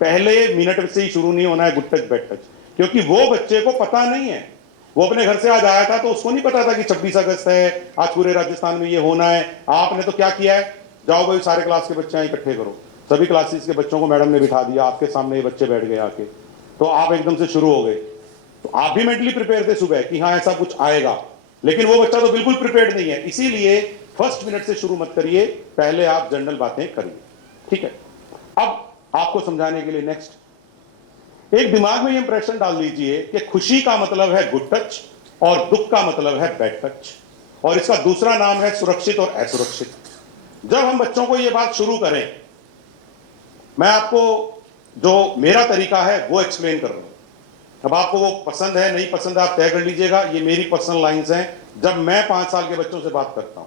पहले मिनट से ही शुरू नहीं होना है गुड टच बैड टच, क्योंकि वो बच्चे को पता नहीं है। वो अपने घर से आज आया था तो उसको नहीं पता था कि 26 अगस्त है, आज पूरे राजस्थान में ये होना है। आपने तो क्या किया है, जाओ भाई सारे क्लास के बच्चे इकट्ठे करो, सभी क्लासेस के बच्चों को मैडम ने बिठा दिया, आपके सामने ये बच्चे बैठ गए आके, तो आप एकदम से शुरू हो गए। तो आप भी मेंटली प्रिपेयर थे सुबह कि हाँ ऐसा कुछ आएगा, लेकिन वो बच्चा तो बिल्कुल प्रिपेयर्ड नहीं है। इसीलिए फर्स्ट मिनट से शुरू मत करिए, पहले आप जनरल बातें करिए, ठीक है। अब आपको समझाने के लिए नेक्स्ट एक दिमाग में इंप्रेशन डाल लीजिए कि खुशी का मतलब है गुड टच और दुख का मतलब है बैड टच, और इसका दूसरा नाम है सुरक्षित और असुरक्षित। जब हम बच्चों को यह बात शुरू करें, मैं आपको जो मेरा तरीका है वो एक्सप्लेन कर रहा हूं। अब आपको वो पसंद है नहीं पसंद है आप तय कर लीजिएगा, ये मेरी पर्सनल लाइंस हैं। जब मैं 5 साल के बच्चों से बात करता हूं,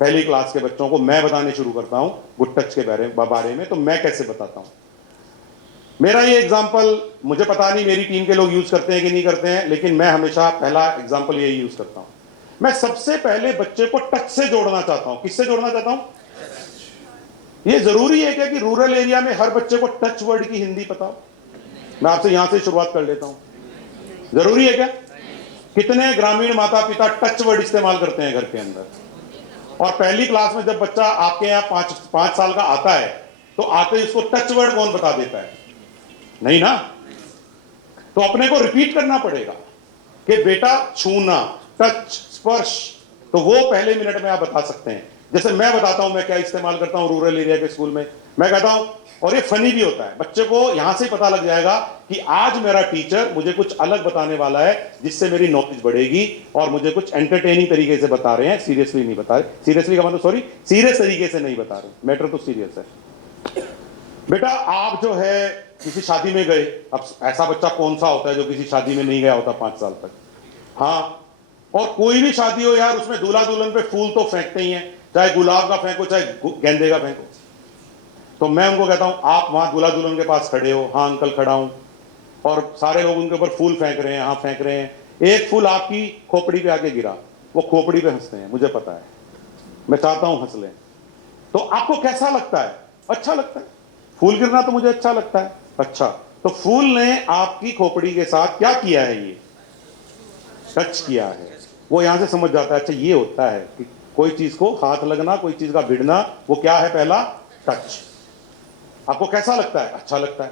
पहली क्लास के बच्चों को मैं बताने शुरू करता हूं गुड टच के बारे में, तो मैं कैसे बताता हूं। मेरा ये एग्जाम्पल मुझे पता नहीं मेरी टीम के लोग यूज करते हैं कि नहीं करते हैं, लेकिन मैं हमेशा पहला एग्जाम्पल यही यूज करता हूं। मैं सबसे पहले बच्चे को टच से जोड़ना चाहता हूं। किससे जोड़ना चाहता हूं? ये जरूरी है क्या कि रूरल एरिया में हर बच्चे को टच वर्ड की हिंदी पता हो? मैं आपसे यहां से शुरुआत कर लेता हूं, जरूरी है क्या? कितने ग्रामीण माता पिता टच वर्ड इस्तेमाल करते हैं घर के अंदर? और पहली क्लास में जब बच्चा आपके यहाँ 5 साल का आता है, तो आते ही उसको टच वर्ड कौन बता देता है? नहीं ना। तो अपने को रिपीट करना पड़ेगा कि बेटा छूना, टच, स्पर्श, तो वो पहले मिनट में आप बता सकते हैं। जैसे मैं बताता हूं मैं क्या इस्तेमाल करता हूं रूरल एरिया के स्कूल में। मैं कहता हूं, और ये फनी भी होता है, बच्चे को यहां से पता लग जाएगा कि आज मेरा टीचर मुझे कुछ अलग बताने वाला है जिससे मेरी नॉलेज बढ़ेगी, और मुझे कुछ एंटरटेनिंग तरीके से बता रहे हैं, सीरियसली नहीं बता रहे। सीरियसली का मतलब सॉरी, सीरियस तरीके से नहीं बता रहे, मैटर तो सीरियस है। बेटा आप जो है किसी शादी में गए, अब ऐसा बच्चा कौन सा होता है जो किसी शादी में नहीं गया होता 5 साल तक? हाँ, और कोई भी शादी हो यार, उसमें दूल्हा दुल्हन पे फूल तो फेंकते ही हैं, चाहे गुलाब का फेंको चाहे गेंदे का फेंको। तो मैं उनको कहता हूं आप वहां दूल्हा दुल्हन के पास खड़े हो, हाँ अंकल खड़ा हूं, और सारे लोग उनके ऊपर फूल फेंक रहे हैं, हाँ फेंक रहे हैं। एक फूल आपकी खोपड़ी पे आके गिरा, वो खोपड़ी पे हंसते हैं, मुझे पता है, मैं चाहता हूं हंस लें। तो आपको कैसा लगता है? अच्छा लगता है। फूल गिरना तो मुझे अच्छा लगता है। अच्छा, तो फूल ने आपकी खोपड़ी के साथ क्या किया है? ये टच किया है। वो यहां से समझ जाता है, अच्छा ये होता है कि कोई चीज को हाथ लगना, कोई चीज का भिड़ना, वो क्या है? पहला टच। आपको कैसा लगता है? अच्छा लगता है।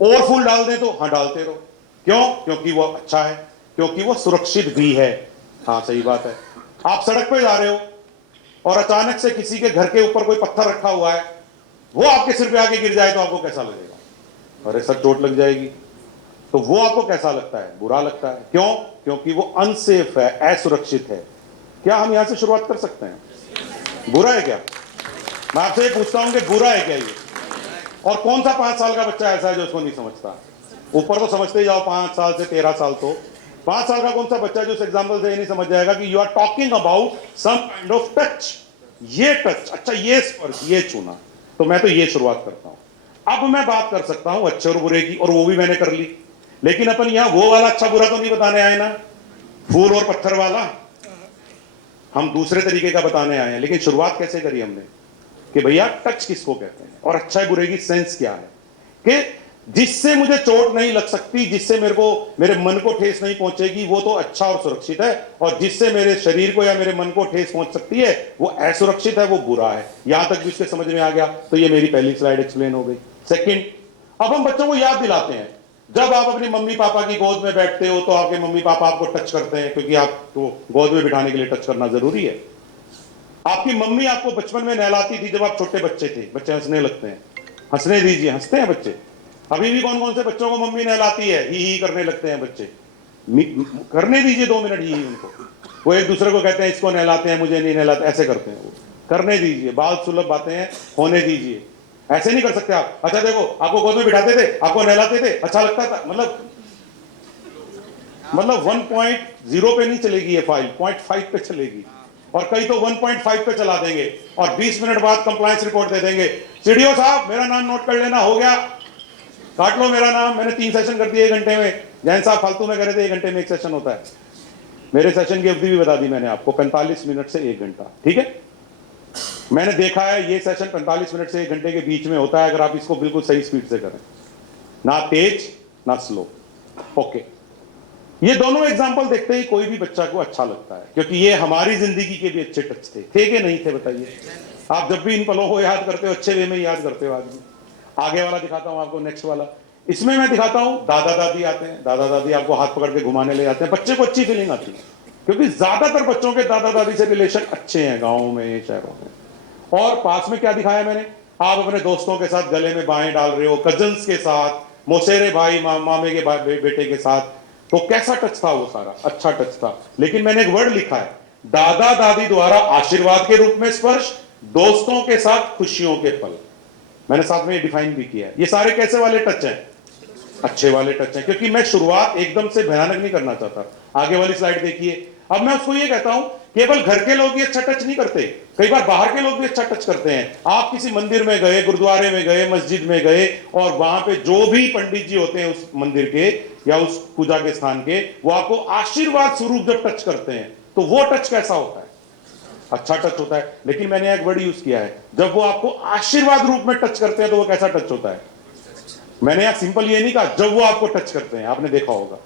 और फूल डाल दें तो हाँ डालते रहो। क्यों? क्योंकि वो अच्छा है, क्योंकि वो सुरक्षित भी है। हाँ सही बात है। आप सड़क पे जा रहे हो और अचानक से किसी के घर के ऊपर कोई पत्थर रखा हुआ है, वो आपके सिर पे आके गिर जाए तो आपको कैसा लगेगा? अरे सर चोट लग जाएगी। तो वो आपको कैसा लगता है? बुरा लगता है। क्यों? क्योंकि वो अनसेफ है, असुरक्षित है। क्या हम यहां से शुरुआत कर सकते हैं? बुरा है क्या? मैं आपसे ये पूछता हूं कि बुरा है क्या ये? और कौन सा 5 साल का बच्चा ऐसा है जो उसको नहीं समझता? ऊपर तो समझते ही जाओ, 5 साल से 13 साल। तो 5 साल का कौन सा बच्चा है जो इस एग्जाम्पल से ये नहीं समझ जाएगा कि you are talking about some kind of touch. ये टच, अच्छा ये स्पर्श, ये छूना। तो मैं तो ये शुरुआत करता हूं। अब मैं बात कर सकता हूं अच्छे और बुरे की, और वो भी मैंने कर ली। लेकिन अपन यहां वो वाला अच्छा बुरा तो नहीं बताने आए ना, फूल और पत्थर वाला। हम दूसरे तरीके का बताने आए हैं। लेकिन शुरुआत कैसे करी हमने कि भैया टच किसको कहते हैं और अच्छा बुरे की सेंस क्या है, कि जिससे मुझे चोट नहीं लग सकती, जिससे मेरे मन को ठेस नहीं पहुंचेगी, वो तो अच्छा और सुरक्षित है। और जिससे मेरे शरीर को या मेरे मन को ठेस पहुंच सकती है, वो असुरक्षित है, वो बुरा है। यहां तक भी इसके समझ में आ गया। तो ये मेरी पहली स्लाइड एक्सप्लेन हो गई। सेकंड, अब हम बच्चों को याद दिलाते हैं, जब आप अपनी मम्मी पापा की गोद में बैठते हो तो आपके मम्मी पापा आपको टच करते हैं, क्योंकि आपको गोद में बिठाने के लिए टच करना जरूरी है। आपकी मम्मी आपको बचपन में नहलाती थी जब आप छोटे बच्चे थे। बच्चे हंसने लगते हैं, हंसने दीजिए, हंसते हैं बच्चे। अभी भी कौन कौन से बच्चों को मम्मी नहलाती है? ही करने लगते हैं बच्चे। करने दीजिए 2 मिनट ही उनको। वो एक दूसरे को कहते हैं इसको नहलाते हैं, मुझे नहीं नहलाते, ऐसे करते हैं वो। करने दीजिए, बाल सुलभ बातें हैं, होने दीजिए। ऐसे नहीं कर सकते आप। अच्छा देखो, आपको गोद में बिठाते थे, आपको नहलाते थे, अच्छा लगता था, मतलब 1.0 पे नहीं चलेगी ये फाइल, 0.5 पे चलेगी। और कई तो 1.5 पे चला देंगे और 20 मिनट बाद कंप्लायंस रिपोर्ट दे देंगे, सीडीओ साहब मेरा नाम नोट कर लेना, हो गया, काट लो मेरा नाम, मैंने 3 सेशन कर दिए 1 घंटे में। जैन साहब फालतू में कह रहे थे 1 घंटे में 1 सेशन होता है। मेरे सेशन की अवधि भी बता दी मैंने आपको, 45 मिनट से 1 घंटा, ठीक है। मैंने देखा है ये सेशन 45 मिनट से 1 घंटे के बीच में होता है, अगर आप इसको बिल्कुल सही स्पीड से करें। ना तेज ना स्लो। ओके, ये दोनों एग्जांपल देखते ही कोई भी बच्चा को अच्छा लगता है, क्योंकि ये हमारी जिंदगी के भी अच्छे टच थे कि नहीं थे? बताइए। आप जब भी इन पलों को याद करते हो, अच्छे वे में याद करते हो आदमी। आगे वाला दिखाता हूं आपको, नेक्स्ट वाला। इसमें मैं दिखाता हूं दादा दादी आते हैं, दादा दादी आपको हाथ पकड़ के घुमाने ले जाते हैं, बच्चे को अच्छी फीलिंग आती है, क्योंकि ज्यादातर बच्चों के दादा दादी से रिलेशन अच्छे हैं गाँव में, शहरों में। और पास में क्या दिखाया मैंने, आप अपने दोस्तों के साथ गले में बाहें डाल रहे हो, कजन्स के साथ, मौसेरे भाई मामे के बेटे के साथ, तो कैसा टच था वो सारा? अच्छा टच था। लेकिन मैंने एक वर्ड लिखा है, दादा दादी द्वारा आशीर्वाद के रूप में स्पर्श, दोस्तों के साथ खुशियों के पल। मैंने साथ में डिफाइन भी किया है। ये सारे कैसे वाले टच हैं? अच्छे वाले टच हैं, क्योंकि मैं शुरुआत एकदम से भयानक नहीं करना चाहता। आगे वाली स्लाइड देखिए। अब मैं उसको ये कहता हूं, केवल घर के लोग भी अच्छा टच नहीं करते, कई बार बाहर के लोग भी अच्छा टच करते हैं। आप किसी मंदिर में गए, गुरुद्वारे में गए, मस्जिद में गए, और वहां पे जो भी पंडित जी होते हैं उस मंदिर के या उस पूजा के स्थान के, वो आपको आशीर्वाद स्वरूप जब टच करते हैं, तो वो टच कैसा होता है? अच्छा टच होता है। लेकिन मैंने एक वर्ड यूज किया है, जब वो आपको आशीर्वाद रूप में टच करते हैं, तो वो कैसा टच होता है? मैंने यहां सिंपल ये नहीं कहा जब वो आपको टच करते हैं, आपने देखा होगा,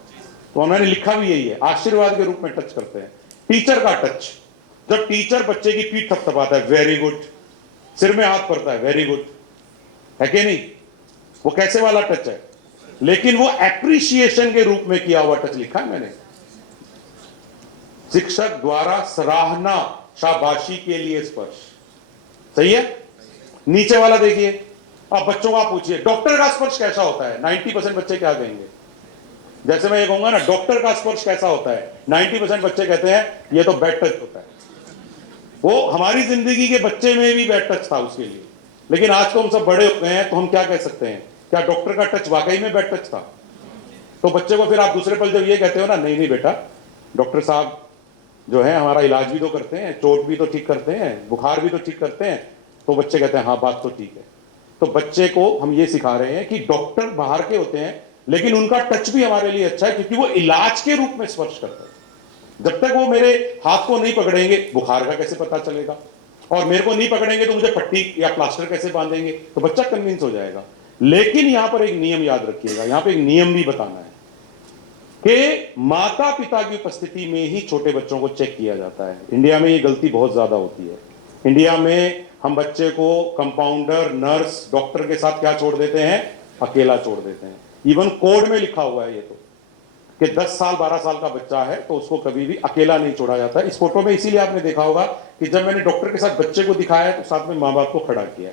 तो मैंने लिखा भी यही है, आशीर्वाद के रूप में टच करते हैं। टीचर का टच, जब टीचर बच्चे की पीठ थपथपाता है, वेरी गुड, सिर में हाथ पड़ता है, वेरी गुड, है कि नहीं? वो कैसे वाला टच है? लेकिन वो एप्रिसिएशन के रूप में किया हुआ टच लिखा है मैंने। शिक्षक द्वारा सराहना, शाबाशी के लिए स्पर्श। सही है? नीचे वाला देखिए। अब बच्चों को आप पूछिए डॉक्टर का स्पर्श कैसा होता है, 90% बच्चे क्या कहेंगे? जैसे मैं ये कहूंगा ना डॉक्टर का स्पर्श कैसा होता है, 90% बच्चे कहते हैं ये तो बैड टच होता है। वो हमारी जिंदगी के बच्चे में भी बैड टच था उसके लिए। लेकिन आज तो हम सब बड़े हो गए हैं, तो हम क्या कह सकते हैं, क्या डॉक्टर का टच वाकई में बैड टच था? तो बच्चे को फिर आप दूसरे पल जब ये कहते हो ना, नहीं नहीं बेटा, डॉक्टर साहब जो है हमारा इलाज भी तो करते हैं, चोट भी तो ठीक करते हैं, बुखार भी तो ठीक करते हैं, तो बच्चे कहते हैं हाँ बात तो ठीक है। तो बच्चे को हम ये सिखा रहे हैं कि डॉक्टर बाहर के होते हैं, लेकिन उनका टच भी हमारे लिए अच्छा है, क्योंकि वो इलाज के रूप में स्पर्श करते हैं। जब तक वो मेरे हाथ को नहीं पकड़ेंगे, बुखार का कैसे पता चलेगा? और मेरे को नहीं पकड़ेंगे तो मुझे पट्टी या प्लास्टर कैसे बांधेंगे? तो बच्चा कन्विंस हो जाएगा। लेकिन यहां पर एक नियम याद रखिएगा, यहां पर एक नियम भी बताना है कि माता पिता की उपस्थिति में ही छोटे बच्चों को चेक किया जाता है। इंडिया में ये गलती बहुत ज्यादा होती है। इंडिया में हम बच्चे को कंपाउंडर, नर्स, डॉक्टर के साथ क्या छोड़ देते हैं? अकेला छोड़ देते हैं। इवन कोड में लिखा हुआ है ये तो, कि 10 साल 12 साल का बच्चा है तो उसको कभी भी अकेला नहीं छोड़ा जाता। इस फोटो में इसीलिए आपने देखा होगा कि जब मैंने डॉक्टर के साथ बच्चे को दिखाया है तो साथ में माँ बाप को खड़ा किया।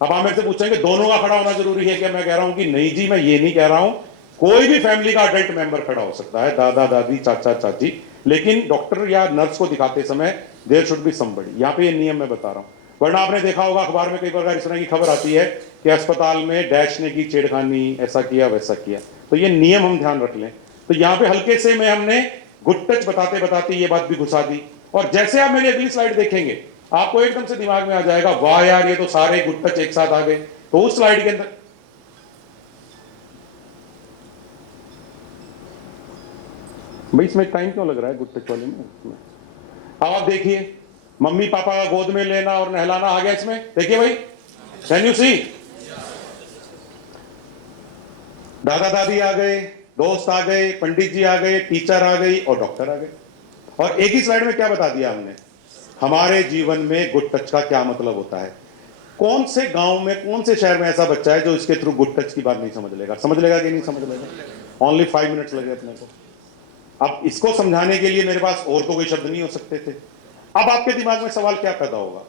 अब आप मेरे से पूछेंगे दोनों का खड़ा होना जरूरी है क्या? मैं कह रहा हूं कि नहीं जी, मैं ये नहीं कह रहा हूं, कोई भी फैमिली का अडल्ट मेंबर खड़ा हो सकता है, दादा दादी, चाचा चाची, लेकिन डॉक्टर या नर्स को दिखाते समय देयर शुड बी समबडी। यहां पे ये नियम मैं बता रहा हूं, वरना आपने देखा होगा अखबार में कई बार इस तरह की खबर आती है कि अस्पताल में डैश ने की छेड़खानी, ऐसा किया वैसा किया। तो ये नियम हम ध्यान रख लें। तो यहां पे हल्के से मैं हमने गुड टच बताते बताते ये बात भी घुसा दी। और जैसे आप मेरी अगली स्लाइड देखेंगे, आपको एकदम से दिमाग में आ जाएगा वाह यार ये तो सारे गुड टच एक साथ आ गए। तो उस स्लाइड के अंदर भाई इसमें टाइम क्यों लग रहा है गुड टच वाले में? अब आप देखिए, मम्मी पापा का गोद में लेना और नहलाना आ गया इसमें। देखिए भाई, कैन यू सी? दादा दादी आ गए, दोस्त आ गए, पंडित जी आ गए, टीचर आ गई और डॉक्टर आ गए। और एक ही स्लाइड में क्या बता दिया हमने, हमारे जीवन में गुड टच का क्या मतलब होता है। कौन से गांव में, कौन से शहर में ऐसा बच्चा है जो इसके थ्रू गुड टच की बात नहीं समझ लेगा? समझ लेगा कि नहीं समझ लेगा? ओनली 5 मिनट्स लगे अपने को। अब इसको समझाने के लिए मेरे पास और तो कोई शब्द नहीं हो सकते थे। अब आपके दिमाग में सवाल क्या पैदा होगा,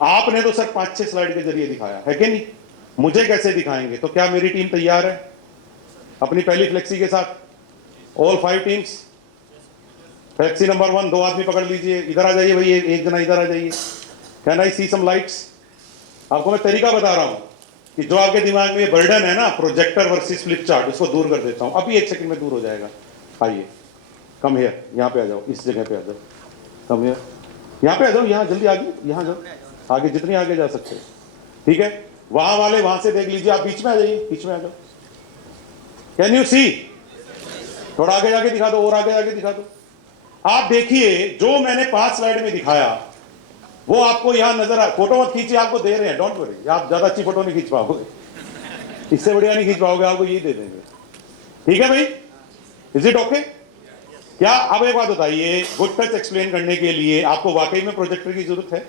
आपने तो सर 5-6 स्लाइड के जरिए दिखाया है कि नहीं, मुझे कैसे दिखाएंगे? तो क्या मेरी टीम तैयार है अपनी पहली फ्लेक्सी के साथ? ऑल 5 टीम्स, फ्लेक्सी नंबर 1, 2 आदमी पकड़ लीजिए, इधर आ जाइए भाई, एक जना इधर आ जाइए। Can I see some lights? आपको मैं तरीका बता रहा हूं कि जो आपके दिमाग में बर्डन है ना, प्रोजेक्टर वर्सेस फ्लिप चार्ट, उसको दूर कर देता हूं। अभी 1 सेकंड में दूर हो जाएगा। आइए, कम हियर, यहां पे आ जाओ, इस जगह पे आ जाओ, कम हियर, यहां पे आ जाओ, यहां जल्दी आगे, यहां जाओ, आगे जितनी आगे जा सकते, ठीक है? वहां वाले वहां से देख लीजिए, आप बीच में आ जाइए, बीच में आ जाओ। Can you see? थोड़ा आगे जाके दिखा दो, और आगे जाके दिखा दो। आप देखिए जो मैंने 5 स्लाइड में दिखाया वो आपको यहां नजर आ। फोटो मत खींचिए, आपको दे रहे हैं, डोंट वरी, आप ज्यादा अच्छी फोटो नहीं खींच पाओगे, इससे बढ़िया नहीं खींच पाओगे, आपको यही दे देंगे। ठीक है भाई, इज इट ओके? क्या अब एक बात बताइए, गुड टच एक्सप्लेन करने के लिए आपको वाकई में प्रोजेक्टर की जरूरत है?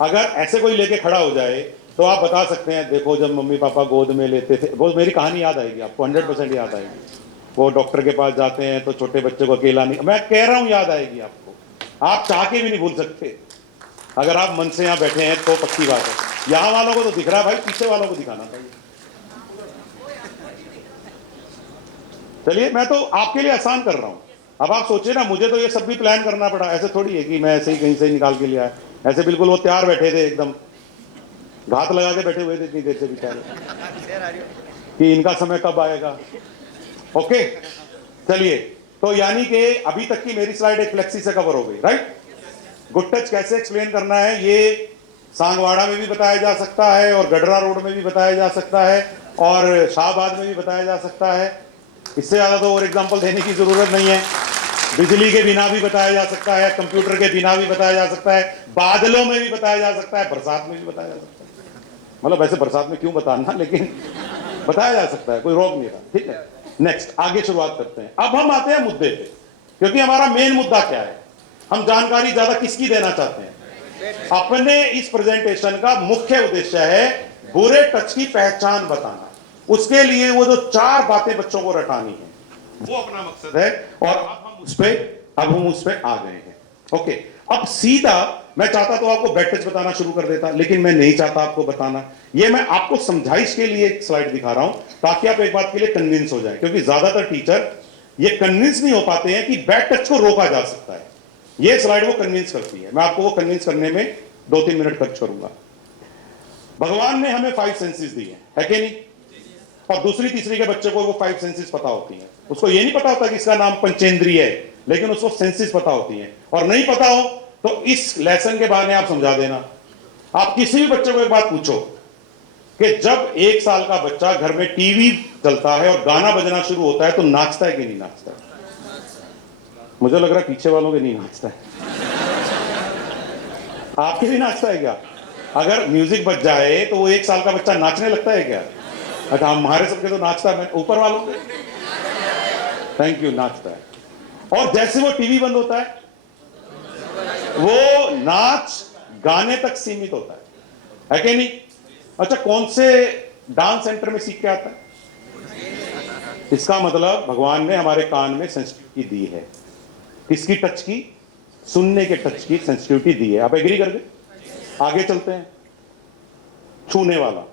अगर ऐसे कोई लेके खड़ा हो जाए तो आप बता सकते हैं, देखो जब मम्मी पापा गोद में लेते थे, वो मेरी कहानी याद आएगी आपको, 100% याद आएगी। वो डॉक्टर के पास जाते हैं तो छोटे बच्चे को अकेला नहीं, मैं कह रहा हूं याद आएगी आपको, आप चाह के भी नहीं भूल सकते। अगर आप मन से यहां बैठे हैं तो पक्की बात है। यहां वालों को तो दिख रहा है भाई, पीछे वालों को दिखाना चाहिए। चलिए, मैं तो आपके लिए आसान कर रहा हूं। अब आप सोचिए ना, मुझे तो ये सब भी प्लान करना पड़ा, ऐसे थोड़ी है कि मैं ऐसे ही कहीं से निकाल के लिया है। ऐसे बिल्कुल वो तैयार बैठे थे, एकदम घात लगा के बैठे हुए थे इतनी देर से बेचारे कि इनका समय कब आएगा। ओके, चलिए, तो यानी कि अभी तक की मेरी स्लाइड एक फ्लेक्सी से कवर हो गई, राइट? गुड टच कैसे एक्सप्लेन करना है ये सांगवाड़ा में भी बताया जा सकता है, और गडरा रोड में भी बताया जा सकता है, और शाहबाद में भी बताया जा सकता है। इससे ज्यादा तो और एग्जांपल देने की जरूरत नहीं है। बिजली के बिना भी बताया जा सकता है, कंप्यूटर के बिना भी बताया जा सकता है, बादलों में भी बताया जा सकता है, बरसात में भी बताया जा सकता है। मतलब वैसे बरसात में क्यों बताना, लेकिन बताया जा सकता है, कोई रोक नहीं रहा। ठीक है, नेक्स्ट आगे शुरुआत करते हैं। अब हम आते हैं मुद्दे पे, क्योंकि हमारा मेन मुद्दा क्या है, हम जानकारी ज्यादा किसकी देना चाहते हैं। अपने इस प्रेजेंटेशन का मुख्य उद्देश्य है बुरे टच की पहचान बताना। उसके लिए वो जो 4 बातें बच्चों को रटानी है, वो अपना मकसद है, और अब हम उस पे आ गए हैं। ओके, अब सीधा मैं चाहता तो आपको बैड टच बताना शुरू कर देता, लेकिन मैं नहीं चाहता आपको बताना। ये मैं आपको समझाइश के लिए एक स्लाइड दिखा रहा हूं, ताकि आप एक बात के लिए कन्विंस हो जाए, क्योंकि ज्यादातर टीचर ये कन्विंस नहीं हो पाते हैं कि बैड टच को रोका जा सकता है। ये स्लाइड वो कन्विंस करती है। मैं आपको वो कन्विंस करने में 2-3 मिनट खर्च करूंगा। भगवान ने हमें 5 सेंसेस दी है कि नहीं? और दूसरी तीसरी के बच्चे को वो 5 सेंसेस पता होती हैं। उसको ये नहीं पता होता कि इसका नाम पंचेंद्रिय है, लेकिन उसको सेंसेस पता होती हैं। और नहीं पता हो तो इस लेसन के बहाने आप समझा देना। आप किसी भी बच्चे को एक बात पूछो कि जब 1 साल का बच्चा घर में टीवी चलता है और गाना बजना शुरू होता है तो नाचता है कि नहीं नाचता है? मुझे लग रहा है पीछे वालों के नहीं नाचता है। आपके भी नाचता है क्या? अगर म्यूजिक बज जाए तो वो 1 साल का बच्चा नाचने लगता है क्या? अच्छा, हमारे सबके तो नाचता है, ऊपर वालों के थैंक यू, नाचता है। और जैसे वो टीवी बंद होता है, वो नाच गाने तक सीमित होता है कि नहीं? अच्छा, कौन से डांस सेंटर में सीख के आता है? इसका मतलब भगवान ने हमारे कान में सेंसिटिविटी दी है। किसकी टच की? सुनने के टच की सेंसिटिविटी दी है। आप एग्री कर गए? आगे चलते हैं। छूने वाला,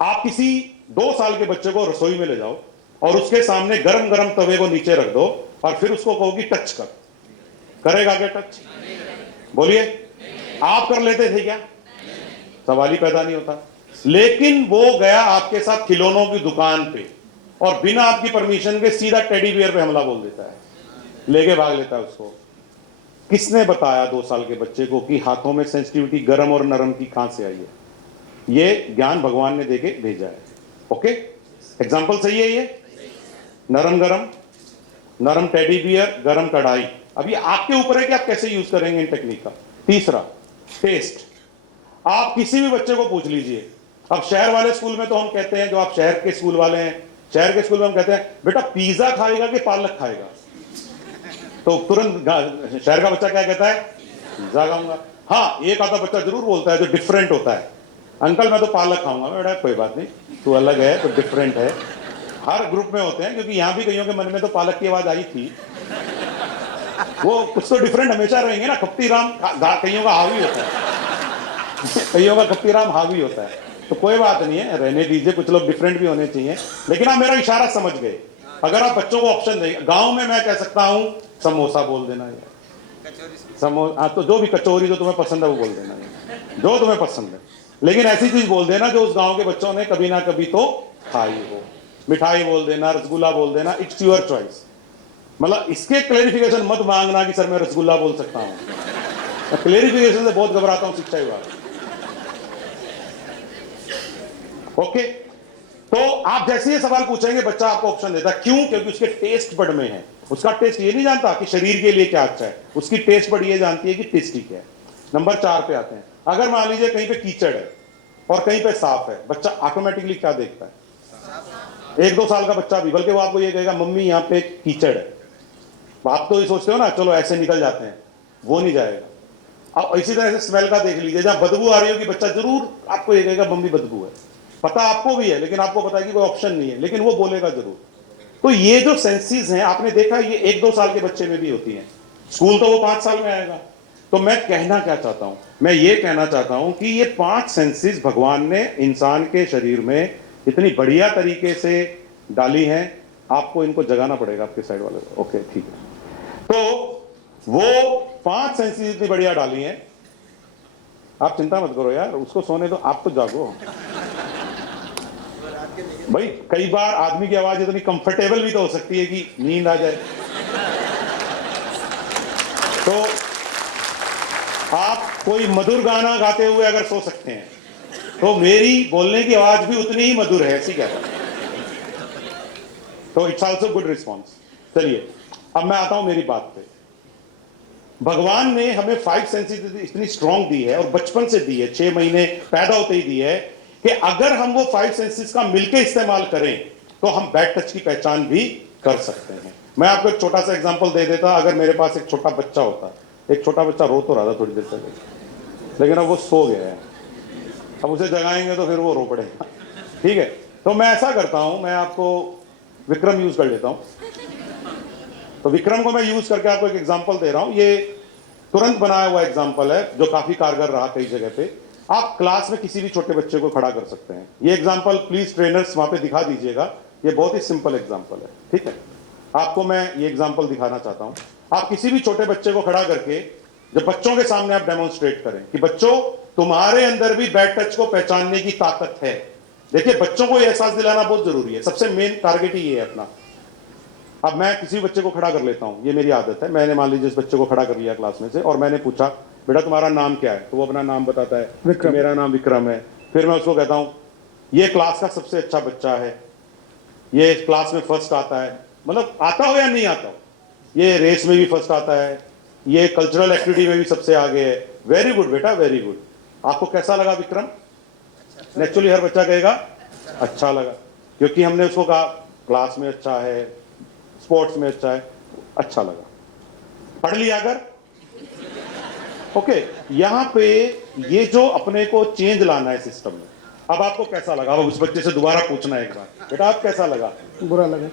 आप किसी 2 साल के बच्चे को रसोई में ले जाओ और उसके सामने गरम गरम तवे को नीचे रख दो और फिर उसको कहोगी टच कर, करेगा क्या टच? बोलिए, आप कर लेते थे क्या? सवाल ही पैदा नहीं होता। लेकिन वो गया आपके साथ खिलौनों की दुकान पे और बिना आपकी परमिशन के सीधा टेडी बियर पे हमला बोल देता है, लेके भाग लेता है उसको। किसने बताया 2 साल के बच्चे को कि हाथों में सेंसिटिविटी गरम और नरम की कहां से आई है? ये ज्ञान भगवान ने देके भेजा है। ओके, एग्जाम्पल सही है ये? नरम गरम, नरम टेडी बियर, गरम कढ़ाई। अब ये आपके ऊपर है कि आप कैसे यूज करेंगे इन टेक्निक का। तीसरा, टेस्ट। आप किसी भी बच्चे को पूछ लीजिए। अब शहर वाले स्कूल में तो हम कहते हैं, जो आप शहर के स्कूल वाले हैं, शहर के स्कूल में हम कहते हैं बेटा पिज्जा खाएगा कि पालक खाएगा? तो तुरंत शहर का बच्चा क्या कहता है? पिज्जा खाऊंगा। हाँ, एक आधा बच्चा जरूर बोलता है जो डिफरेंट होता है, अंकल मैं तो पालक खाऊंगा। बेटा कोई बात नहीं, तू अलग है तो डिफरेंट है। हर ग्रुप में होते हैं, क्योंकि यहां भी कईयों के मन में तो पालक की आवाज आई थी। वो कुछ तो डिफरेंट हमेशा रहेंगे ना। खप्ती राम कईयों का हावी होता है, कईयों का खप्ती राम हावी होता है। तो कोई बात नहीं है, रहने दीजिए, कुछ लोग डिफरेंट भी होने चाहिए। लेकिन आप मेरा इशारा समझ गए। अगर आप बच्चों को ऑप्शन देंगे, गांव में मैं कह सकता हूं समोसा बोल देना, समोसा, तो जो भी कचौरी जो तुम्हें पसंद है वो बोल देना, जो तुम्हें पसंद है। लेकिन ऐसी चीज बोल देना जो उस गांव के बच्चों ने कभी ना कभी तो खाई हो। मिठाई बोल देना, रसगुल्ला बोल देना, इट्स योर चॉइस। मतलब इसके क्लेरिफिकेशन मत मांगना कि सर मैं रसगुल्ला बोल सकता हूं। क्लेरिफिकेशन से बहुत घबराता हूं शिक्षा विभाग। ओके, तो आप जैसे ये सवाल पूछेंगे बच्चा आपको ऑप्शन देता है। क्यों? क्योंकि उसके टेस्ट बड में है। उसका टेस्ट ये नहीं जानता कि शरीर के लिए क्या अच्छा है, उसकी टेस्ट बड ये जानती है कि टेस्टी क्या है। नंबर 4 पे आते हैं। अगर मान लीजिए कहीं पे कीचड़ है, और कहीं पे साफ है, बच्चा ऑटोमेटिकली क्या देखता है? 1-2 साल का बच्चा भी, बल्कि वो आपको ये कहेगा मम्मी यहाँ पे कीचड़ है। आप तो ये सोचते हो ना चलो ऐसे निकल जाते हैं, वो नहीं जाएगा। अब इसी तरह से स्मेल का देख लीजिए, जहां बदबू आ रही होगी बच्चा जरूर आपको ये कहेगा मम्मी बदबू है। पता आपको भी है, लेकिन आपको पता है कि कोई ऑप्शन नहीं है, लेकिन वो बोलेगा जरूर। तो ये जो सेंसेस हैं, आपने देखा ये 1-2 साल के बच्चे में भी होती हैं। स्कूल तो वो 5 साल में आएगा। तो मैं कहना क्या चाहता हूं, मैं ये कहना चाहता हूं कि ये 5 सेंसेस भगवान ने इंसान के शरीर में इतनी बढ़िया तरीके से डाली हैं। आपको इनको जगाना पड़ेगा आपके साइड वाले को। ओके ठीक है। तो वो 5 सेंसेस इतनी बढ़िया डाली हैं, आप चिंता मत करो यार, उसको सोने दो, आप तो जागो भाई। कई बार आदमी की आवाज इतनी कंफर्टेबल भी तो हो सकती है कि नींद आ जाए। तो आप कोई मधुर गाना गाते हुए अगर सो सकते हैं, तो मेरी बोलने की आवाज भी उतनी ही मधुर है, ऐसी कहता हूं। तो इट्स ऑल्सो गुड रिस्पॉन्स। चलिए अब मैं आता हूं मेरी बात पे। भगवान ने हमें 5 सेंसेस इतनी स्ट्रांग दी है, और बचपन से दी है, 6 महीने पैदा होते ही दी है, कि अगर हम वो 5 सेंसेस का मिलकर इस्तेमाल करें तो हम बैड टच की पहचान भी कर सकते हैं। मैं आपको एक छोटा सा एग्जांपल दे देता। अगर मेरे पास एक छोटा बच्चा होता, एक छोटा बच्चा रो तो रहा था थोड़ी देर पहले, लेकिन अब वो सो गया है, अब उसे जगाएंगे तो फिर वो रो पड़ेगा। ठीक है, तो मैं ऐसा करता हूं, मैं आपको विक्रम यूज कर लेता हूं। तो विक्रम को मैं यूज करके आपको एक एग्जांपल दे रहा हूं। ये तुरंत बनाया हुआ एग्जांपल है जो काफी कारगर रहा कई जगह पे। आप क्लास में किसी भी छोटे बच्चे को खड़ा कर सकते हैं। ये एग्जांपल प्लीज ट्रेनर्स वहां पे दिखा दीजिएगा। ये बहुत ही सिंपल एग्जांपल है, ठीक है। आपको मैं ये एग्जांपल दिखाना चाहता हूं। आप किसी भी छोटे बच्चे को खड़ा करके जब बच्चों के सामने आप डेमोन्स्ट्रेट करें कि बच्चों तुम्हारे अंदर भी बैड टच को पहचानने की ताकत है। देखिए, बच्चों को यह एहसास दिलाना बहुत जरूरी है, सबसे मेन टारगेट ही ये है अपना। अब मैं किसी बच्चे को खड़ा कर लेता हूं, ये मेरी आदत है। मैंने मान लीजिए इस बच्चे को खड़ा कर लिया क्लास में से, और मैंने पूछा बेटा तुम्हारा नाम क्या है, तो वो अपना नाम बताता है, विक्रम। मेरा नाम विक्रम है। फिर मैं उसको कहता हूं ये क्लास का सबसे अच्छा बच्चा है, ये क्लास में फर्स्ट आता है, मतलब आता हो या नहीं आता हो, ये रेस में भी फर्स्ट आता है, ये कल्चरल एक्टिविटी में भी सबसे आगे है। वेरी गुड बेटा, वेरी गुड। आपको कैसा लगा विक्रम? नेचुरली हर बच्चा कहेगा अच्छा लगा, क्योंकि हमने उसको कहा क्लास में अच्छा है, स्पोर्ट्स में अच्छा है, अच्छा लगा। पढ़ लिया अगर ओके। यहां पे ये जो अपने को चेंज लाना है सिस्टम में। अब आपको कैसा लगा? अब उस बच्चे से दोबारा पूछना है एक बार, बेटा आप कैसा लगा? बुरा लगा।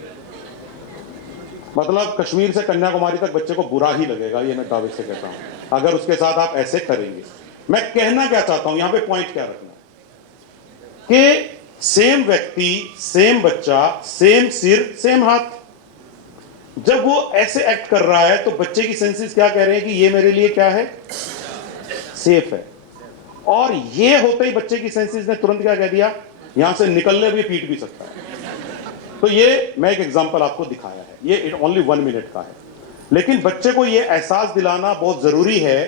मतलब कश्मीर से कन्याकुमारी तक बच्चे को बुरा ही लगेगा, ये मैं दावे से कहता हूं, अगर उसके साथ आप ऐसे करेंगे। मैं कहना क्या चाहता हूं, यहां पे पॉइंट क्या रखना है कि सेम व्यक्ति, सेम बच्चा, सेम सिर, सेम हाथ। जब वो ऐसे एक्ट कर रहा है तो बच्चे की सेंसेस क्या कह रहे हैं कि ये मेरे लिए क्या है? सेफ है। और ये होते ही बच्चे की सेंसेस ने तुरंत क्या कह दिया? यहां से निकलने भी पीट भी सकता है। तो ये मैं एक एग्जांपल आपको दिखाया है, ये ओनली 1 मिनट का है, लेकिन बच्चे को ये एहसास दिलाना बहुत जरूरी है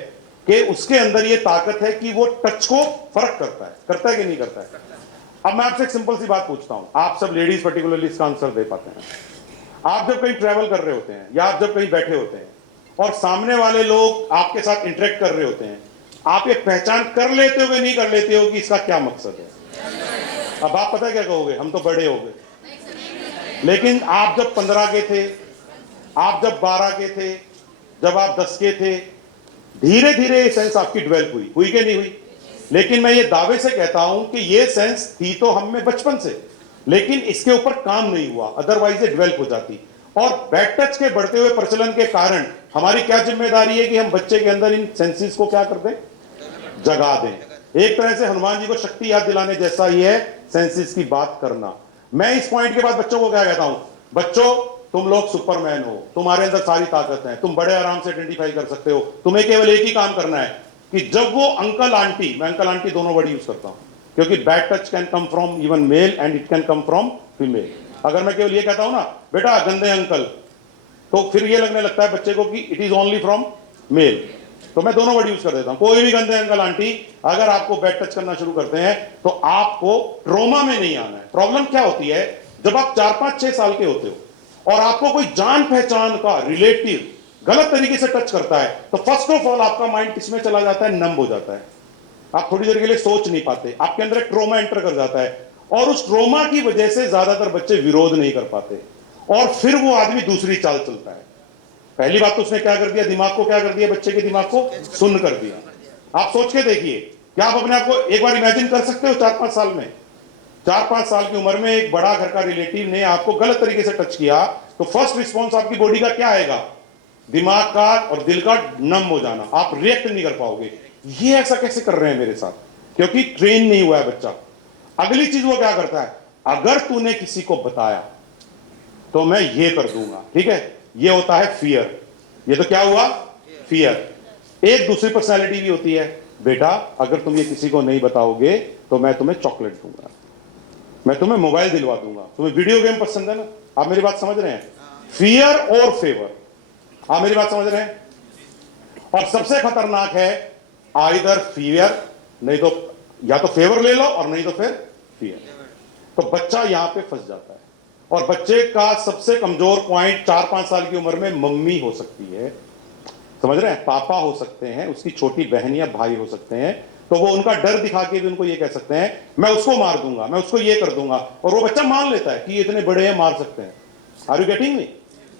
कि उसके अंदर ये ताकत है कि वो टच को फर्क करता है कि नहीं करता है। अब मैं आपसे एक सिंपल सी बात पूछता हूं, आप सब लेडीज पर्टिकुलरली इसका आंसर दे पाते हैं। आप जब कहीं ट्रैवल कर रहे होते हैं या आप जब कहीं बैठे होते हैं और सामने वाले लोग आपके साथ इंटरेक्ट कर रहे होते हैं, आप ये पहचान कर लेते हो कि नहीं कर लेते हो कि इसका क्या मकसद है? अब आप पता क्या कहोगे, हम तो बड़े हो गए। लेकिन आप जब 15 के थे, आप जब 12 के थे, जब आप 10 के थे, धीरे धीरे ये सेंस आपकी डेवलप हुई कि नहीं हुई? लेकिन मैं ये दावे से कहता हूं कि ये सेंस थी तो हम में बचपन से, लेकिन इसके ऊपर काम नहीं हुआ, अदरवाइज ये डेवलप हो जाती। और बैड टच के बढ़ते हुए प्रचलन के कारण हमारी क्या जिम्मेदारी है कि हम बच्चे के अंदर इन सेंसेस को क्या कर दें? जगा दें। एक तरह से हनुमान जी को शक्ति याद दिलाने जैसा ही है सेंसेस की बात करना। मैं इस पॉइंट के बाद बच्चों को क्या कहता हूं? बच्चों तुम लोग सुपरमैन हो, तुम्हारे अंदर सारी ताकत है, तुम बड़े आराम से आइडेंटिफाई कर सकते हो। तुम्हें केवल एक ही काम करना है कि जब वो अंकल आंटी, मैं अंकल आंटी दोनों वर्ड यूज करता हूं क्योंकि bad touch can come from even male and it can come from female. अगर मैं केवल ये कहता हूं ना बेटा गंदे अंकल, तो फिर ये लगने लगता है बच्चे को कि it is only from male. तो मैं दोनों वर्ड यूज कर देता हूं। कोई भी गंदे अंकल आंटी अगर आपको बैड टच करना शुरू करते हैं तो आपको ट्रोमा में नहीं आना है। प्रॉब्लम क्या होती है, जब आप 4, 5, 6 साल के होते हो और आपको कोई जान पहचान का रिलेटिव गलत तरीके से टच करता है, तो फर्स्ट ऑफ ऑल आपका माइंड किसमें चला जाता है? नंब हो जाता है। आप थोड़ी देर के लिए सोच नहीं पाते, आपके अंदर एक ट्रोमा एंटर कर जाता है, और उस ट्रोमा की वजह से ज्यादातर बच्चे विरोध नहीं कर पाते, और फिर वो आदमी दूसरी चाल चलता है। पहली बात तो उसने क्या कर दिया, दिमाग को क्या कर दिया, बच्चे के दिमाग को सुन्न कर दिया। आप सोच के देखिए, क्या आप अपने आप को एक बार इमेजिन कर सकते हो 4-5 साल में, 4-5 साल की उम्र में एक बड़ा घर का रिलेटिव ने आपको गलत तरीके से टच किया, तो फर्स्ट रिस्पॉन्स आपकी बॉडी का क्या आएगा, दिमाग का और दिल का नम हो जाना, आप रिएक्ट नहीं कर पाओगे। ये ऐसा कैसे कर रहे हैं मेरे साथ, क्योंकि ट्रेन नहीं हुआ है बच्चा। अगली चीज वो क्या करता है, अगर तूने किसी को बताया तो मैं ये कर दूंगा, ठीक है, ये होता है फियर। ये तो क्या हुआ, फियर। एक दूसरी पर्सनालिटी भी होती है, बेटा अगर तुम ये किसी को नहीं बताओगे तो मैं तुम्हें चॉकलेट दूंगा, मैं तुम्हें मोबाइल दिलवा दूंगा, तुम्हें वीडियो गेम पसंद है ना। आप मेरी बात समझ रहे हैं, फियर और फेवर, आप मेरी बात समझ रहे हैं। और सबसे खतरनाक है आइदर फियर, नहीं तो या तो फेवर ले लो और नहीं तो फिर फियर। तो बच्चा यहां पे फंस जाता है। और बच्चे का सबसे कमजोर पॉइंट 4-5 साल की उम्र में मम्मी हो सकती है, समझ रहे हैं, पापा हो सकते हैं, उसकी छोटी बहन या भाई हो सकते हैं। तो वो उनका डर दिखा के भी उनको ये कह सकते हैं मैं उसको मार दूंगा, मैं उसको ये कर दूंगा, और वो बच्चा मान लेता है कि ये इतने बड़े हैं, मार सकते हैं। Are you getting me?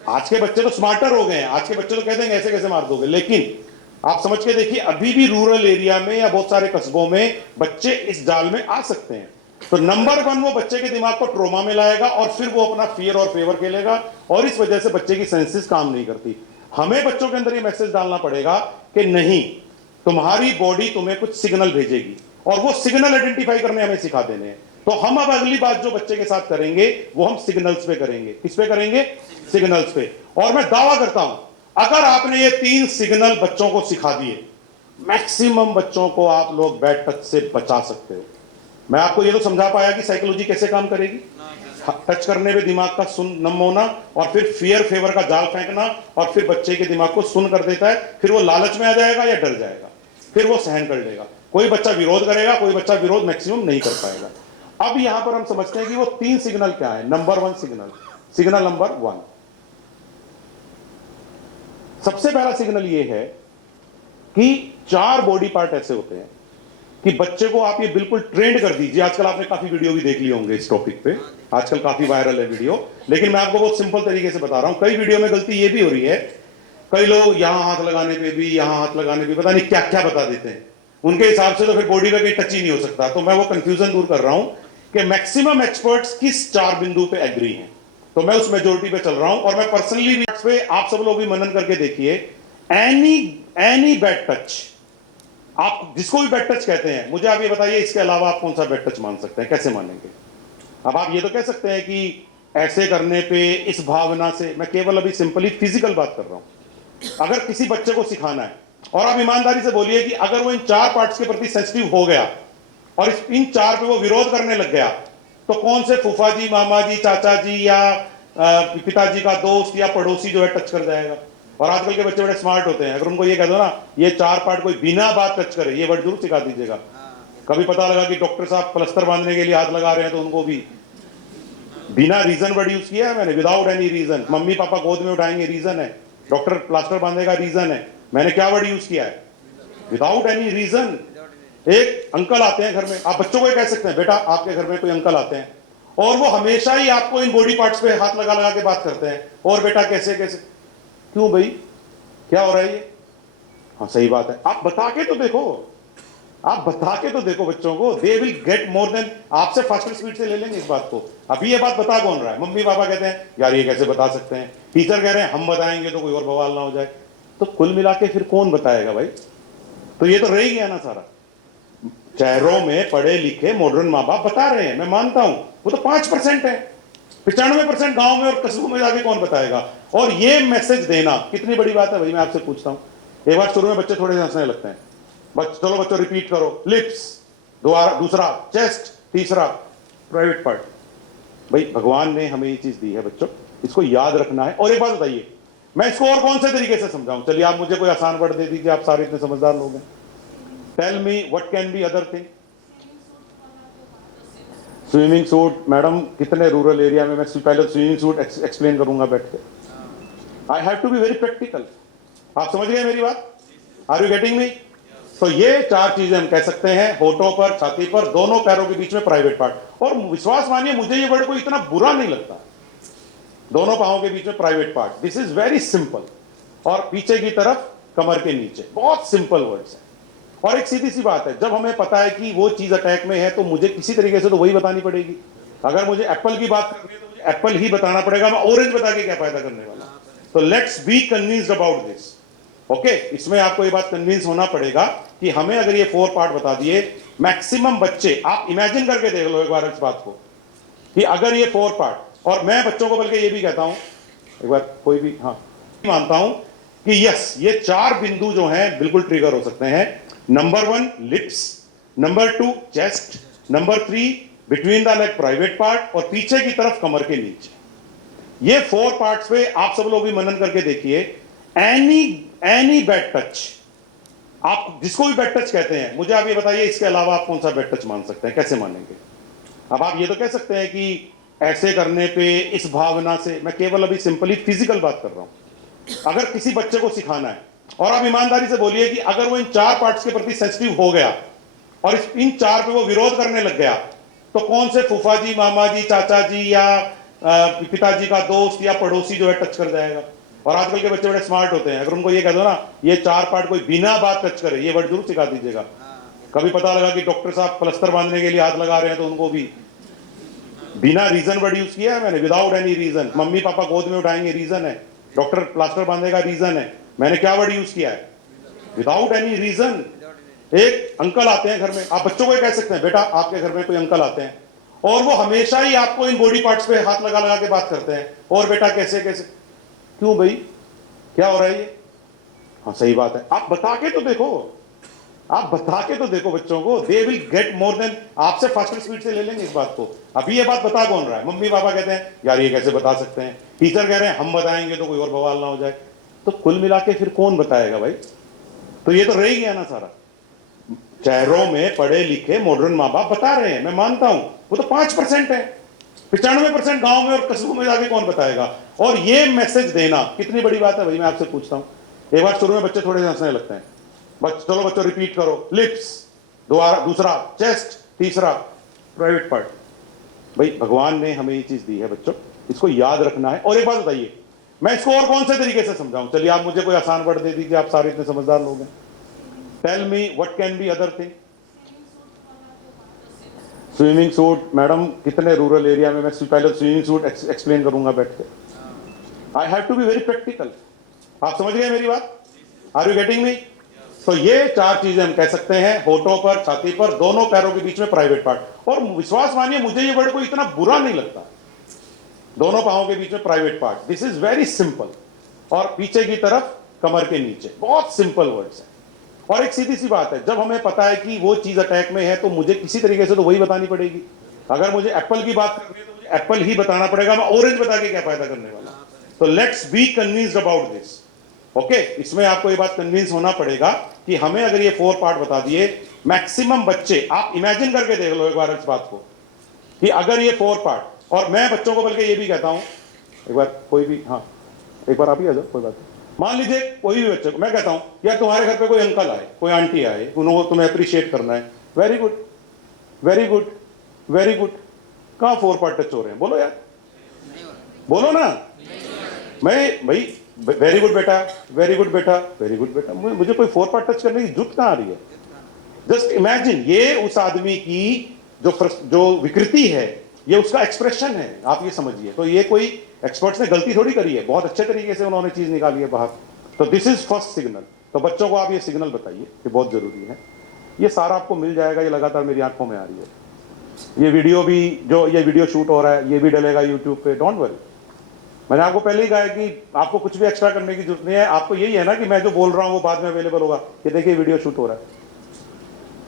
आज के बच्चे तो स्मार्टर हो गए हैं, आज के बच्चे तो कहते हैं ऐसे कैसे मार दोगे। लेकिन आप समझ के देखिए, अभी भी रूरल एरिया में या बहुत सारे कस्बों में बच्चे इस जाल में आ सकते हैं। तो नंबर 1 वो बच्चे के दिमाग को ट्रोमा में लाएगा, और फिर वो अपना फियर और फेवर खेलेगा, और इस वजह से बच्चे की सेंसेस काम नहीं करती। हमें बच्चों के अंदर ये मैसेज डालना पड़ेगा कि नहीं, तुम्हारी बॉडी तुम्हें कुछ सिग्नल भेजेगी, और वो सिग्नल आइडेंटिफाई करने हमें सिखा देने हैं। तो हम अब अगली बात जो बच्चे के साथ करेंगे वो हम सिग्नल्स पे करेंगे। किस पे करेंगे? सिग्नल्स पे। और मैं दावा करता हूं, अगर आपने ये 3 सिग्नल बच्चों को सिखा दिए, मैक्सिमम बच्चों को आप लोग बैड टच से बचा सकते हो। मैं आपको ये तो समझा पाया कि साइकोलॉजी कैसे काम करेगी। टच करने पे दिमाग का सुन नम होना, और फिर फियर फेवर का जाल फेंकना, और फिर बच्चे के दिमाग को सुन कर देता है। फिर वो लालच में आ जाएगा या डर जाएगा, फिर वो सहन कर लेगा। कोई बच्चा विरोध करेगा, कोई बच्चा विरोध मैक्सिमम नहीं कर पाएगा। अब यहां पर हम समझते हैं कि वो 3 सिग्नल क्या है। नंबर 1 सिग्नल, सिग्नल नंबर 1, सबसे पहला सिग्नल ये है कि 4 बॉडी पार्ट ऐसे होते हैं कि बच्चे को आप ये बिल्कुल ट्रेंड कर दीजिए। आजकल आपने काफी वीडियो भी देख लिए होंगे इस टॉपिक पे, आजकल काफी वायरल है वीडियो, लेकिन मैं आपको बहुत सिंपल तरीके से बता रहा हूं। कई वीडियो में गलती ये भी हो रही है, कई लोग यहां हाथ लगाने पे भी, यहां हाथ लगाने पे पता नहीं क्या क्या बता देते हैं, उनके हिसाब से तो फिर बॉडी का कहीं टच ही नहीं हो सकता। तो मैं वो कंफ्यूजन दूर कर रहा हूं कि मैक्सिमम एक्सपर्ट्स किस 4 बिंदु पे एग्री हैं, तो मैं उस मेजोरिटी पे चल रहा हूं। और मैं पर्सनली भी पे, आप सब लोग भी मनन करके देखिए, एनी बैड टच, आप जिसको भी बैड टच कहते हैं, मुझे आप ये बताइए इसके अलावा आप कौन सा बैड टच मान सकते हैं, कैसे मानेंगे? अब आप ये तो कह सकते हैं कि ऐसे करने पे, इस भावना से, मैं केवल अभी सिंपली फिजिकल बात कर रहा हूं। अगर किसी बच्चे को सिखाना है, और आप ईमानदारी से बोलिए कि अगर वो इन 4 पार्ट्स के प्रति सेंसिटिव हो गया और इन 4 पे वो विरोध करने लग गया, तो कौन से फूफा जी, मामा जी, चाचा जी या पिताजी का दोस्त या पड़ोसी जो है टच कर जाएगा। और आजकल के बच्चे बड़े स्मार्ट होते हैं, अगर उनको ये कह दो ना ये 4 पार्ट कोई बिना बात टच करे, ये वर्ड जरूर सिखा दीजिएगा। कभी पता लगा कि डॉक्टर साहब प्लास्टर बांधने के लिए हाथ लगा रहे हैं, तो उनको भी बिना रीजन वर्ड यूज किया है मैंने, without any reason. Mummy papa गोद में उठाएंगे, रीजन है। डॉक्टर प्लास्टर बांधेगा, रीजन है। मैंने क्या वर्ड यूज किया है? Without any reason. एक अंकल आते हैं घर में, आप बच्चों को कह सकते हैं बेटा आपके घर में कोई अंकल आते हैं, और वो हमेशा ही आपको इन बॉडी पार्ट्स पे हाथ लगा लगा के बात करते हैं, और बेटा कैसे कैसे, क्यों भाई क्या हो रहा है ये? हाँ सही बात है, आप बता के तो देखो, आप बता के तो देखो बच्चों को, they will get more than, आपसे फास्टर स्पीड से ले लेंगे इस बात को। अभी ये बात बता कौन रहा है? मम्मी पापा कहते हैं यार ये कैसे बता सकते हैं, टीचर कह रहे हैं हम बताएंगे तो कोई और बवाल ना हो जाए। तो कुल मिला के फिर कौन बताएगा भाई? तो ये तो रह ही गया ना सारा। शहरों में पढ़े लिखे मॉडर्न माँ बाप बता रहे हैं, मैं मानता हूं, वो तो 5% है। 95% गांव में और कस्बों में जाके कौन बताएगा? और ये मैसेज देना कितनी बड़ी बात है भाई। मैं आपसे पूछता हूं, एक बार शुरू में बच्चे थोड़े से हंसने लगते हैं, चलो बच्चों रिपीट करो, लिप्स, दूसरा चेस्ट, तीसरा प्राइवेट पार्ट। भाई भगवान ने हमें ये चीज दी है बच्चों, इसको याद रखना है। और एक बात बताइए, मैं इसको और कौन से तरीके से समझाऊं? चलिए आप मुझे कोई आसान वर्ड दे दीजिए, आप सारे इतने समझदार लोग हैं। Tell me what can be other thing. Swimming suit, madam कितने रूरल एरिया में मैं पहले स्विमिंग सूट एक्सप्लेन करूंगा बैठ के। I have to be very practical. आप समझ गए मेरी बात? Are you getting me? तो ये चार चीजें हम कह सकते हैं, होठों पर, छाती पर, दोनों पैरों के बीच में प्राइवेट पार्ट। और विश्वास मानिए मुझे ये वर्ड कोई इतना बुरा नहीं लगता, दोनों पांवों के बीच में private part, this is very simple. और पीछे की तरफ कमर के नीचे, बहुत सिंपल वर्ड्स है। और एक सीधी सी बात है, जब हमें पता है कि वो चीज अटैक में है तो मुझे किसी तरीके से तो वही बतानी पड़ेगी। अगर मुझे एप्पल की बात करनी है तो मुझे एप्पल ही बताना पड़ेगा, मैं ऑरेंज बता के क्या फायदा करने वाला। तो let's be convinced about this. Okay, इसमें आपको ये बात कन्विंस होना पड़ेगा कि हमें अगर ये 4 पार्ट बता दिए, मैक्सिमम बच्चे, आप इमेजिन करके देख लो एक बार इस बात को कि अगर ये 4 पार्ट, और मैं बच्चों को बल्कि ये भी कहता हूं, एक बार कोई भी, हाँ मानता हूं कि यस, ये 4 बिंदु जो हैं बिल्कुल ट्रिगर हो सकते हैं। Number 1 lips, number 2 chest, number 3 between the leg private part, और पीछे की तरफ कमर के नीचे। ये 4 पार्ट्स पे आप सब लोग भी मनन करके देखिए। एनी बैड टच, आप जिसको भी बैड टच कहते हैं, मुझे आप ये बताइए इसके अलावा आप कौन सा बैड टच मान सकते हैं, कैसे मानेंगे? अब आप ये तो कह सकते हैं कि ऐसे करने पे, इस भावना से, मैं केवल अभी सिंपली फिजिकल बात कर रहा हूं। अगर किसी बच्चे को सिखाना है, और आप ईमानदारी से बोलिए कि अगर वो इन 4 पार्ट्स के प्रति सेंसिटिव हो गया और इन 4 पे वो विरोध करने लग गया, तो कौन से फूफा जी, मामा जी, चाचा जी या पिताजी का दोस्त या पड़ोसी जो है टच कर जाएगा? और आजकल के बच्चे बड़े स्मार्ट होते हैं, अगर उनको ये कह दो ना ये 4 पार्ट कोई बिना बात टच करे, ये वर्ड जरूर सिखा दीजिएगा। कभी पता लगा कि डॉक्टर साहब प्लास्टर बांधने के लिए हाथ लगा रहे हैं तो उनको भी बिना रीजन वर्ड यूज किया है मैंने, without any reason. Mummy papa गोद में उठाएंगे, रीजन है। डॉक्टर प्लास्टर बांधेगा, रीजन है। मैंने क्या वर्ड यूज किया है? Without any reason. एक अंकल आते हैं घर में, आप बच्चों को कह सकते हैं बेटा आपके घर में कोई अंकल आते हैं और वो हमेशा ही आपको इन बॉडी पार्ट्स पे हाथ लगा लगा के बात करते हैं, और बेटा कैसे कैसे, क्यों भाई क्या हो रहा है ये? हाँ सही बात है, आप बता के तो देखो, आप बता के तो देखो बच्चों को, they will get more than, आपसे फास्टर स्पीड से ले लेंगे इस बात को। अभी ये बात बता कौन रहा है? मम्मी पापा कहते हैं यार ये कैसे बता सकते हैं, टीचर कह रहे हैं हम बताएंगे तो कोई और बवाल ना हो जाए। तो कुल मिला के फिर कौन बताएगा भाई? तो ये तो रह ही गया ना सारा। शहरों में पढ़े लिखे मॉडर्न माँ बाप बता रहे हैं, मैं मानता हूं, वो तो 5% है। 95% गांव में और कस्बों में जाके कौन बताएगा? और ये मैसेज देना कितनी बड़ी बात है भाई। मैं आपसे पूछता हूं, एक बार शुरू में बच्चे थोड़े से हंसने लगते हैं, चलो बच्चों रिपीट करो, लिप्स, दूसरा चेस्ट, तीसरा प्राइवेट पार्ट। भाई भगवान ने हमें ये चीज दी है बच्चों, इसको याद रखना है। और एक बात बताइए, मैं इसको और कौन से तरीके से समझाऊं? चलिए आप मुझे कोई आसान वर्ड दे दीजिए, आप सारे इतने समझदार लोग हैं। Tell me what can be other thing? Swimming suit, madam कितने रूरल एरिया में मैं पहले स्विमिंग सूट एक्सप्लेन करूंगा बैठ के। I have to be very practical. आप समझ गए मेरी बात? Are you getting me? तो ये 4 चीजें हम कह सकते हैं, होठों पर, छाती पर, दोनों पैरों के बीच में प्राइवेट पार्ट। और विश्वास मानिए मुझे ये वर्ड कोई इतना बुरा नहीं लगता, दोनों पांवों के बीच में private part, this is very simple. और पीछे की तरफ कमर के नीचे, बहुत सिंपल वर्ड्स है। और एक सीधी सी बात है, जब हमें पता है कि वो चीज अटैक में है तो मुझे किसी तरीके से तो वही बतानी पड़ेगी। अगर मुझे एप्पल की बात करनी है तो मुझे एप्पल ही बताना पड़ेगा, मैं ऑरेंज बता के क्या फायदा करने वाला। तो let's be convinced about this. Okay, इसमें आपको ये बात कन्विंस होना पड़ेगा कि हमें अगर ये 4 पार्ट बता दिए, मैक्सिमम बच्चे, आप इमेजिन करके देख लो एक बार इस बात को कि अगर ये 4 पार्ट, और मैं बच्चों को बल्कि ये भी कहता हूं, एक बार कोई भी, हाँ एक बार आप ही आ जाओ, कोई बात नहीं। मान लीजिए कोई भी बच्चे को मैं कहता हूं यार तुम्हारे घर पे कोई अंकल आए, कोई आंटी आए, उनको तुम्हें अप्रिशिएट करना है, very good very good very good. कहां 4 पार्ट टच हो रहे हैं? बोलो यार, बोलो ना। मैं भाई वेरी गुड बेटा, वेरी गुड बेटा, वेरी गुड बेटा, मुझे कोई 4 पार्ट टच करने की जरूरत कहां आ रही है? जस्ट इमेजिन, ये उस आदमी की जो विकृति है, ये उसका एक्सप्रेशन है, आप ये समझिए। तो ये कोई एक्सपर्ट्स ने गलती थोड़ी करी है, बहुत अच्छे तरीके से उन्होंने चीज निकाली है बाहर। तो दिस इज फर्स्ट सिग्नल। तो बच्चों को आप ये सिग्नल बताइए कि बहुत जरूरी है। ये सारा आपको मिल जाएगा, ये लगातार मेरी आंखों में आ रही है। ये वीडियो भी, जो ये वीडियो शूट हो रहा है, ये भी डलेगा यूट्यूब पे, डोंट वरी। मैंने आपको पहले ही कहा है कि आपको कुछ भी एक्स्ट्रा करने की जरूरत नहीं है। आपको यही है ना कि मैं जो बोल रहा हूं वो बाद में अवेलेबल होगा। ये देखिए वीडियो शूट हो रहा है,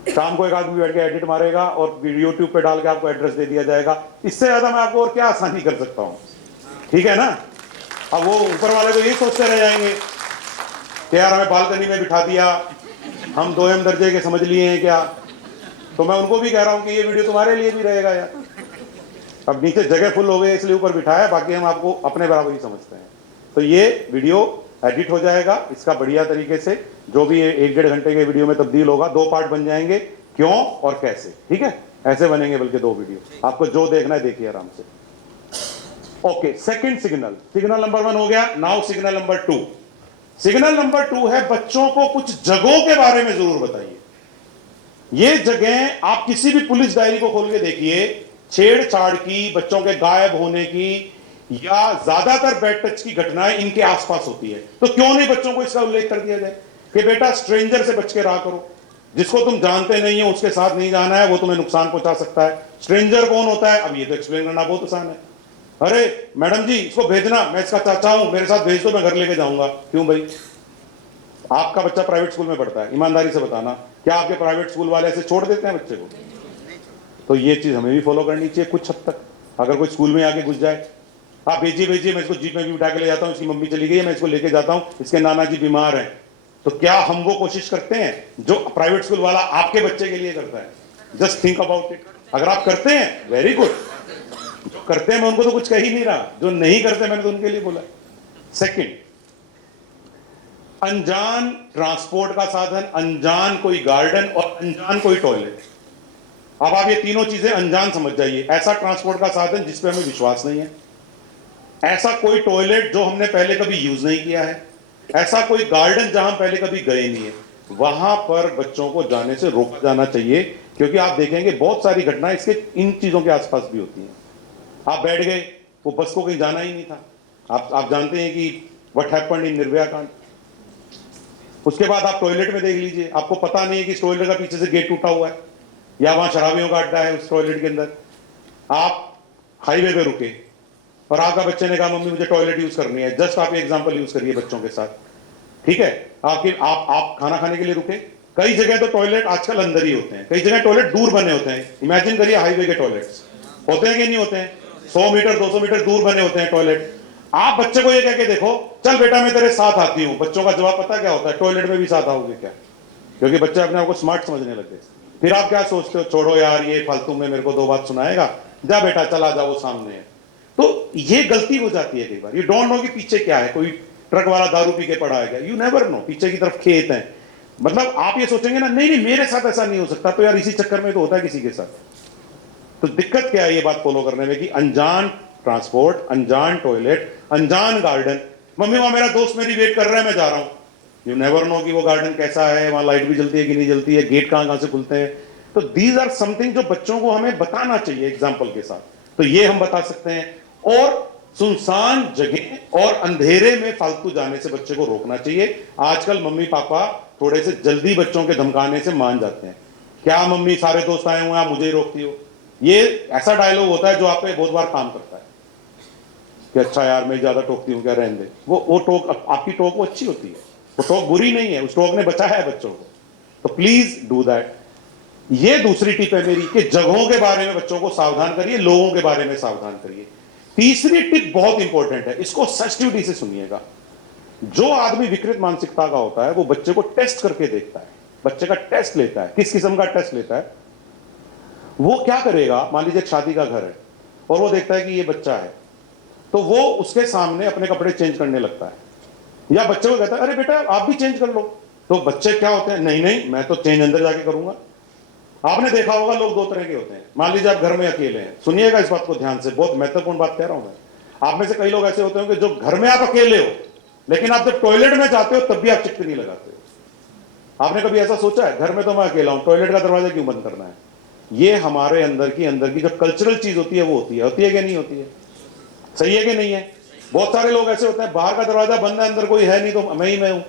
शाम को एक आदमी बैठ के एडिट मारेगा और यूट्यूब पे डाल के आपको एड्रेस दे दिया जाएगा। इससे ज्यादा मैं आपको और क्या आसानी कर सकता हूं? ठीक है ना? अब वो ऊपर वाले तो यही सोचते रह जाएंगे कि यार हमें बालकनी में बिठा दिया, हम 2M दर्जे के समझ लिए हैं क्या? तो मैं उनको भी कह रहा हूं कि ये वीडियो तुम्हारे लिए भी रहेगा यार। अब नीचे जगह फुल हो गई इसलिए ऊपर बिठाया, बाकी हम आपको अपने बराबर ही समझते हैं। तो ये वीडियो एडिट हो जाएगा इसका बढ़िया तरीके से, जो भी 1-1.5 घंटे के वीडियो में तब्दील होगा, 2 पार्ट बन जाएंगे, क्यों और कैसे, ठीक है, ऐसे बनेंगे, बल्कि 2 वीडियो, आपको जो देखना है देखिए आराम से। Okay, second signal, signal number 1 हो गया। Now signal number 2। Signal number 2 है, बच्चों को कुछ जगहों के बारे में जरूर बताइए। ये जगह आप किसी भी पुलिस डायरी को खोल के देखिए, छेड़छाड़ की, बच्चों के गायब होने की या ज्यादातर बैड टच की घटनाएं इनके आसपास होती है। तो क्यों नहीं बच्चों को इसका उल्लेख कर दिया जाए कि बेटा स्ट्रेंजर से बच के रहा करो, जिसको तुम जानते नहीं हो उसके साथ नहीं जाना है, वो तुम्हें नुकसान पहुंचा सकता है। स्ट्रेंजर कौन होता है, अब ये तो एक्सप्लेन करना बहुत आसान है। अरे मैडम जी इसको भेजना, मैं इसका चाचा हूं, मेरे साथ भेज दो, मैं घर लेके जाऊंगा। क्यों भाई, आपका बच्चा प्राइवेट स्कूल में पढ़ता है, ईमानदारी से बताना, क्या आपके प्राइवेट स्कूल वाले ऐसे छोड़ देते हैं बच्चे को? तो ये चीज हमें भी फॉलो करनी चाहिए कुछ हद तक। अगर कोई स्कूल में आके घुस जाए, आप भेजिए भेजिए, मैं इसको जीप में भी उठा के ले जाता हूँ, इसकी मम्मी चली गई है, मैं इसको लेके जाता हूँ, इसके नाना जी बीमार हैं, तो क्या हम वो कोशिश करते हैं जो प्राइवेट स्कूल वाला आपके बच्चे के लिए करता है? Just think about it. अगर आप करते हैं वेरी गुड, जो करते हैं मैं उनको तो कुछ कह ही नहीं रहा, जो नहीं करते मैंने तो उनके लिए बोला। सेकंड, अनजान ट्रांसपोर्ट का साधन, अनजान कोई गार्डन और अनजान कोई टॉयलेट। अब आप ये तीनों चीजें अनजान समझ जाइए। ऐसा ट्रांसपोर्ट का साधन जिस पे हमें विश्वास नहीं है, ऐसा कोई टॉयलेट जो हमने पहले कभी यूज नहीं किया है, ऐसा कोई गार्डन जहां पहले कभी गए नहीं है, वहां पर बच्चों को जाने से रोका जाना चाहिए। क्योंकि आप देखेंगे बहुत सारी घटनाएं इसके इन चीजों के आसपास भी होती हैं। आप बैठ गए, वो बस को कहीं जाना ही नहीं था। आप जानते हैं कि व्हाट हैपेंड इन निर्भया कांड। उसके बाद आप टॉयलेट में देख लीजिए, आपको पता नहीं है कि इस टॉयलेट का पीछे से गेट टूटा हुआ है या वहां शराबियों का अड्डा है उस टॉयलेट के अंदर। आप हाईवे पे रुके और आपका बच्चे ने कहा मम्मी मुझे टॉयलेट यूज करनी है, जस्ट आप एग्जांपल यूज करिए बच्चों के साथ, ठीक है। आप खाना खाने के लिए रुके, कई जगह तो टॉयलेट आजकल अंदर ही होते हैं, कई जगह टॉयलेट दूर बने होते हैं। इमेजिन करिए हाईवे के टॉयलेट्स होते हैं कि नहीं होते हैं, 100 मीटर 200 मीटर दूर बने होते हैं टॉयलेट। आप बच्चे को ये कह के देखो चल बेटा मैं तेरे साथ आती हूं, बच्चों का जवाब पता क्या होता है, टॉयलेट में भी साथ आओगे क्या? क्योंकि बच्चे अपने आप को स्मार्ट समझने लग गए। फिर आप क्या सोचते हो, छोड़ो यार ये फालतू में मेरे को 2 बात सुनाएगा, जा बेटा चला जा, वो सामने है। तो ये गलती हो जाती है कई बार। यू डोंट नो कि पीछे क्या है, कोई ट्रक वाला दारू पी के पड़ा है, यू नेवर नो, पीछे की तरफ खेत है। मतलब आप ये सोचेंगे ना नहीं नहीं मेरे साथ ऐसा नहीं हो सकता, तो यार इसी चक्कर में तो होता है किसी के साथ। तो दिक्कत क्या है ये बात फॉलो करने में कि अनजान ट्रांसपोर्ट, अनजान टॉयलेट, अनजान गार्डन। मम्मी वहां मेरा दोस्त मेरी वेट कर रहा है, मैं जा रहा हूं। यू नेवर नो कि वो गार्डन कैसा है, वहां लाइट भी जलती है कि नहीं जलती है, गेट कहां से खुलते हैं। तो दीज आर समथिंग जो बच्चों को हमें बताना चाहिए एग्जाम्पल के साथ। तो ये हम बता सकते हैं। और सुनसान जगह और अंधेरे में फालतू जाने से बच्चे को रोकना चाहिए। आजकल मम्मी पापा थोड़े से जल्दी बच्चों के धमकाने से मान जाते हैं। क्या मम्मी सारे दोस्त आए हुए हैं, आप मुझे ही रोकती हो? ये ऐसा डायलॉग होता है जो आप पे बहुत बार काम करता है कि अच्छा यार मैं ज्यादा टोकती हूं क्या, रहने दे। वो टोक, आपकी टोक वो अच्छी होती है, वो टोक बुरी नहीं है, उस टोक ने बचाया है बच्चों को। तो प्लीज डू दैट। ये दूसरी टिप है मेरी कि जगहों के बारे में बच्चों को सावधान करिए, लोगों के बारे में सावधान करिए। तीसरी टिप बहुत इंपॉर्टेंट है, इसको सेंसिटिविटी से सुनिएगा। जो आदमी विकृत मानसिकता का होता है वो बच्चे को टेस्ट करके देखता है, बच्चे का टेस्ट लेता है। किस किस्म का टेस्ट लेता है? वो क्या करेगा, मान लीजिए शादी का घर है और वो देखता है कि ये बच्चा है, तो वो उसके सामने अपने कपड़े चेंज करने लगता है, या बच्चे को कहता है अरे बेटा आप भी चेंज कर लो। तो बच्चे क्या होते हैं, नहीं नहीं मैं तो चेंज अंदर जाके करूंगा। आपने देखा होगा लोग 2 तरह के होते हैं। मान लीजिए आप घर में अकेले हैं, सुनिएगा इस बात को ध्यान से, बहुत महत्वपूर्ण बात कह रहा हूं मैं। आप में से कई लोग ऐसे होते होंगे जो घर में आप अकेले हो, लेकिन आप जब टॉयलेट में जाते हो तब भी आप चिट्ठी नहीं लगाते हो। आपने कभी ऐसा सोचा है, घर में तो मैं अकेला हूं, टॉयलेट का दरवाजा क्यों बंद करना है? ये हमारे अंदर की जो कल्चरल चीज होती है वो होती है कि नहीं होती है? सही है कि नहीं है? बहुत सारे लोग ऐसे होते हैं बाहर का दरवाजा बंद है, अंदर कोई है नहीं तो मैं ही मैं हूं,